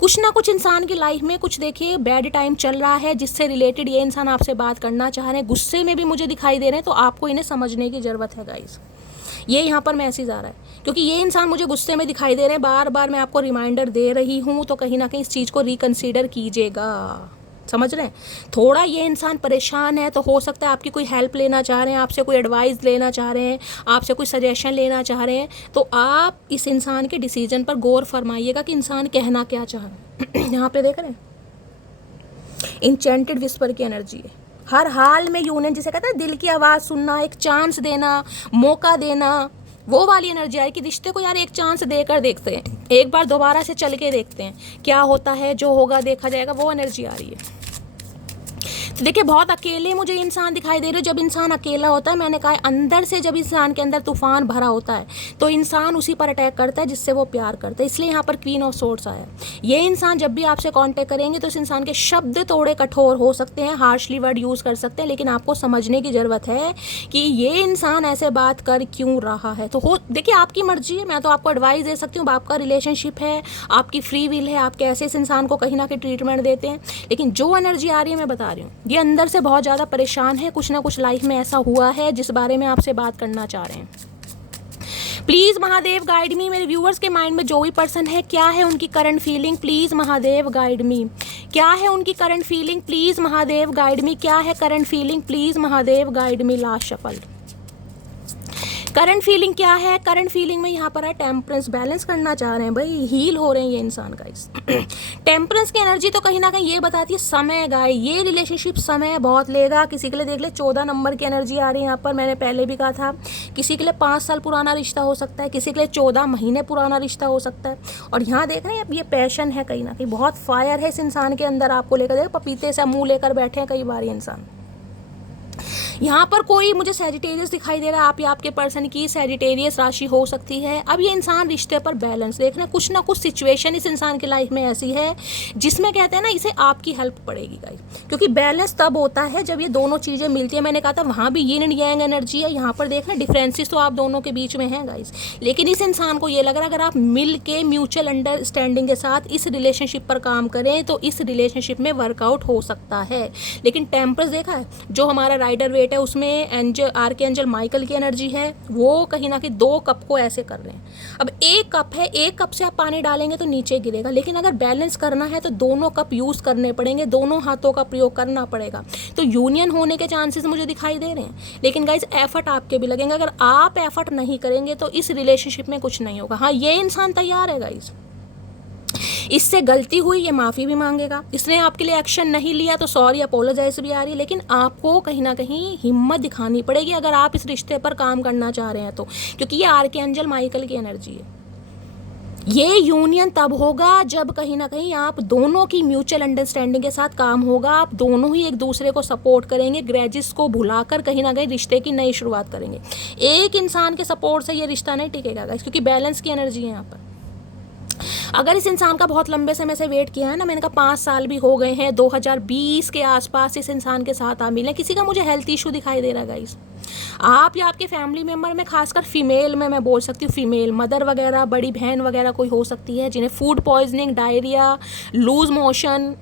कुछ ना कुछ इंसान की लाइफ में कुछ देखिए बैड टाइम चल रहा है जिससे रिलेटेड ये इंसान आपसे बात करना चाह रहे हैं, गुस्से में भी मुझे दिखाई दे रहे हैं, तो आपको इन्हें समझने की ज़रूरत है गाइस। ये यहाँ पर मैसेज आ रहा है क्योंकि ये इंसान मुझे गुस्से में दिखाई दे रहे हैं, बार बार मैं आपको रिमाइंडर दे रही हूँ, तो कहीं ना कहीं इस चीज़ को रिकन्सिडर कीजिएगा। समझ रहे हैं? थोड़ा ये इंसान परेशान है, तो हो सकता है आपकी कोई हेल्प लेना चाह रहे हैं, आपसे कोई एडवाइस लेना चाह रहे हैं, आपसे कोई सजेशन लेना चाह रहे हैं, तो आप इस इंसान के डिसीजन पर गौर फरमाइएगा कि इंसान कहना क्या चाह रहा है। यहाँ पे देख रहे हैं इंचेंटेड विस्पर की एनर्जी है, हर हाल में यूनियन, जिसे कहते हैं दिल की आवाज़ सुनना, एक चांस देना, मौका देना, वो वाली एनर्जी आ रही कि रिश्ते को यार एक चांस देकर देखते हैं, एक बार दोबारा से चल के देखते हैं क्या होता है, जो होगा देखा जाएगा, वो एनर्जी आ रही है। तो देखिए बहुत अकेले मुझे इंसान दिखाई दे रहे हो। जब इंसान अकेला होता है, मैंने कहा अंदर से जब इंसान के अंदर तूफान भरा होता है तो इंसान उसी पर अटैक करता है जिससे वो प्यार करता है, इसलिए यहाँ पर क्वीन ऑफ सोर्ड्स आया। ये इंसान जब भी आपसे कांटेक्ट करेंगे तो इस इंसान के शब्द थोड़े कठोर हो सकते हैं, हार्शली वर्ड यूज़ कर सकते हैं, लेकिन आपको समझने की ज़रूरत है कि ये इंसान ऐसे बात कर क्यों रहा है। तो हो देखिए आपकी मर्जी है, मैं तो आपको एडवाइस दे सकती हूँ, आपका रिलेशनशिप है, आपकी फ्री विल है, आप कैसे इस इंसान को कहीं ना कहीं ट्रीटमेंट देते हैं, लेकिन जो एनर्जी आ रही है मैं बता रही हूँ, ये अंदर से बहुत ज़्यादा परेशान है, कुछ ना कुछ लाइफ में ऐसा हुआ है जिस बारे में आपसे बात करना चाह रहे हैं। प्लीज़ महादेव गाइड मी, मेरे व्यूअर्स के माइंड में जो भी पर्सन है, क्या है उनकी current feeling, please Mahadev guide मी। क्या है उनकी current feeling, please Mahadev guide मी। क्या है current feeling, please Mahadev guide me. Last shuffle, current feeling क्या है? करंट फीलिंग में यहाँ पर है टेम्परेंस, बैलेंस करना चाह रहे हैं भाई, हील हो रहे हैं ये इंसान गाइस। टेम्परेंस की एनर्जी तो कहीं ना कहीं ये बताती है समय गाइस, ये रिलेशनशिप समय बहुत लेगा। किसी के लिए देख ले 14 नंबर की एनर्जी आ रही है यहाँ पर, मैंने पहले भी कहा था, किसी के लिए 5 साल पुराना रिश्ता हो सकता है, किसी के लिए 14 महीने पुराना रिश्ता हो सकता है। और यहाँ देख रहे हैं अब ये पैशन है कहीं ना कहीं, बहुत फायर है इस इंसान के अंदर आपको लेकर, देख पपीते से मुँह लेकर बैठे हैं कई बार ये इंसान। यहाँ पर कोई मुझे सैजिटेरियस दिखाई दे रहा है, आप या आपके पर्सन की सैजिटेरियस राशि हो सकती है। अब ये इंसान रिश्ते पर बैलेंस देख रहे हैं, कुछ ना कुछ सिचुएशन इस इंसान की लाइफ में ऐसी है जिसमें कहते हैं ना इसे आपकी हेल्प पड़ेगी गाइस, क्योंकि बैलेंस तब होता है जब ये दोनों चीज़ें मिलती है। मैंने कहा था वहाँ भी यिन एंड यांग एनर्जी है, यहाँ पर देख रहे हैं डिफरेंसेस तो आप दोनों के बीच में हैं गाइस, लेकिन इस इंसान को ये लग रहा है अगर आप मिल के म्यूचुअल अंडरस्टैंडिंग के साथ इस रिलेशनशिप पर काम करें तो इस रिलेशनशिप में वर्कआउट हो सकता है। लेकिन टेम्परेंस देखा है, जो हमारा राइडर वेट है उसमें एंजल, आर्कएंजल माइकल की एनर्जी है, वो कहीं ना कहीं 2 कप को ऐसे कर रहे हैं। अब 1 कप है, 1 कप से आप पानी डालेंगे तो नीचे गिरेगा, लेकिन अगर बैलेंस करना है तो दोनों कप यूज़ करने पड़ेंगे, दोनों हाथों का प्रयोग करना पड़ेगा। तो यूनियन होने के चांसेस मुझे दिखाई दे रहे हैं, लेकिन गाइज एफर्ट आपके भी लगेंगे। अगर आप एफर्ट नहीं करेंगे तो इस रिलेशनशिप में कुछ नहीं होगा। हाँ, ये इंसान तैयार है गाइज, इससे गलती हुई ये माफ़ी भी मांगेगा, इसने आपके लिए एक्शन नहीं लिया तो सॉरी अपोलोजाइज भी आ रही है, लेकिन आपको कहीं ना कहीं हिम्मत दिखानी पड़ेगी अगर आप इस रिश्ते पर काम करना चाह रहे हैं तो, क्योंकि ये आर्कएंजल माइकल की एनर्जी है। ये यूनियन तब होगा जब कहीं ना कहीं आप दोनों की म्यूचुअल अंडरस्टैंडिंग के साथ काम होगा, आप दोनों ही एक दूसरे को सपोर्ट करेंगे, ग्रेजेस को भुलाकर कहीं ना कहीं रिश्ते की नई शुरुआत करेंगे। एक इंसान के सपोर्ट से ये रिश्ता नहीं टिकेगा गाइस, क्योंकि बैलेंस की एनर्जी है यहाँ पर। अगर इस इंसान का बहुत लंबे समय से वेट किया है ना, मैंने कहा 5 साल भी हो गए हैं, 2020 के आसपास इस इंसान के साथ आप मिले, किसी का मुझे हेल्थ इशू दिखाई दे रहा है गाइस, आप या आपके फैमिली मेम्बर में, खासकर फीमेल में मैं बोल सकती हूँ, फीमेल मदर वगैरह, बड़ी बहन वगैरह कोई हो सकती है जिन्हें food poisoning, diarrhoea, loose motion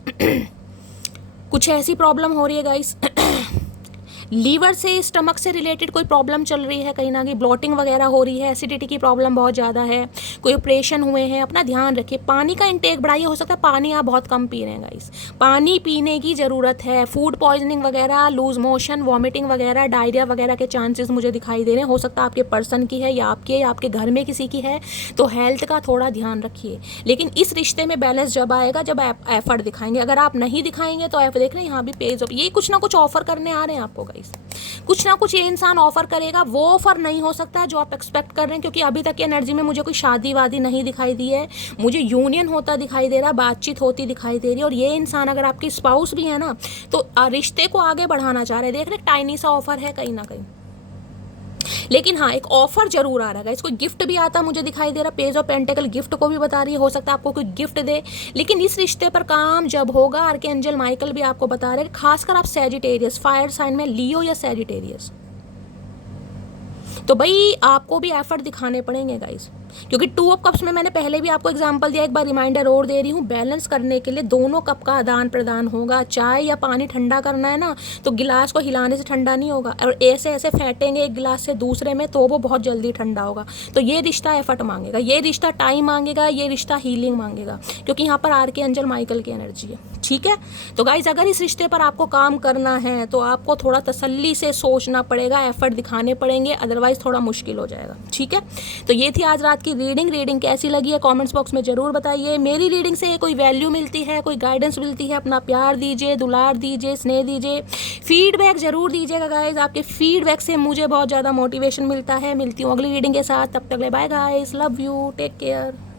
कुछ ऐसी प्रॉब्लम हो रही है गाइस। लीवर से, स्टमक से रिलेटेड कोई प्रॉब्लम चल रही है, कहीं ना कहीं ब्लॉटिंग वगैरह हो रही है, एसिडिटी की प्रॉब्लम बहुत ज़्यादा है, कोई ऑपरेशन हुए हैं, अपना ध्यान रखिए। पानी का इंटेक बढ़ाइए। हो सकता है पानी आप बहुत कम पी रहे हैं गाइस, पानी पीने की ज़रूरत है। फूड पॉइजनिंग वगैरह, लूज मोशन, वॉमिटिंग वगैरह, डायरिया वगैरह के चांसेस मुझे दिखाई दे रहे हैं। हो सकता है आपके पर्सन की है या आपके घर में किसी की है, तो हेल्थ का थोड़ा ध्यान रखिए। लेकिन इस रिश्ते में बैलेंस जब आएगा जब आप एफर्ट दिखाएंगे। अगर आप नहीं दिखाएंगे तो आप देख रहे हैं यहाँ भी पेज ये कुछ ना कुछ ऑफर करने आ रहे हैं आपको गाइस, कुछ ना कुछ ये इंसान ऑफर करेगा। वो ऑफर नहीं हो सकता है जो आप एक्सपेक्ट कर रहे हैं, क्योंकि अभी तक की एनर्जी में मुझे कोई शादी वादी नहीं दिखाई दी है, मुझे यूनियन होता दिखाई दे रहा, बातचीत होती दिखाई दे रही है। और ये इंसान अगर आपकी स्पाउस भी है ना, तो रिश्ते को आगे बढ़ाना चाह रहे हैं। देख रहे टाइनी सा ऑफर है कहीं ना कहीं, लेकिन हाँ एक ऑफर जरूर आ रहा है। इसको गिफ्ट भी आता मुझे दिखाई दे रहा, पेज ऑफ पेंटिकल गिफ्ट को भी बता रही है। हो सकता है आपको कोई गिफ्ट दे, लेकिन इस रिश्ते पर काम जब होगा, आर्कएंजल माइकल भी आपको बता रहे हैं, खासकर आप सैजिटेरियस, फायर साइन में लियो या सैजिटेरियस, तो भाई आपको भी एफर्ट दिखाने पड़ेंगे गाइस। क्योंकि 2 ऑफ कप्स में मैंने पहले भी आपको एग्जांपल दिया, एक बार रिमाइंडर और दे रही हूँ, बैलेंस करने के लिए दोनों कप का आदान प्रदान होगा। चाय या पानी ठंडा करना है ना, तो गिलास को हिलाने से ठंडा नहीं होगा, और ऐसे ऐसे फेंटेंगे एक गिलास से दूसरे में तो वो बहुत जल्दी ठंडा होगा। तो ये रिश्ता एफर्ट मांगेगा, ये रिश्ता टाइम मांगेगा, ये रिश्ता हीलिंग मांगेगा, क्योंकि यहाँ पर आर्कएंजल माइकल की एनर्जी है। ठीक है, तो गाइज अगर इस रिश्ते पर आपको काम करना है तो आपको थोड़ा तसल्ली से सोचना पड़ेगा, एफर्ट दिखाने पड़ेंगे, अदरवाइज थोड़ा मुश्किल हो जाएगा। ठीक है, तो ये थी आज रात की रीडिंग कैसी लगी है कमेंट्स बॉक्स में जरूर बताइए। मेरी रीडिंग से कोई वैल्यू मिलती है, कोई गाइडेंस मिलती है, अपना प्यार दीजिए, दुलार दीजिए, स्नेह दीजिए, फीडबैक जरूर दीजिएगा गाइज। आपके फीडबैक से मुझे बहुत ज़्यादा मोटिवेशन मिलता है। मिलती हूँ अगली रीडिंग के साथ, तब तक bye guys, love you, take care.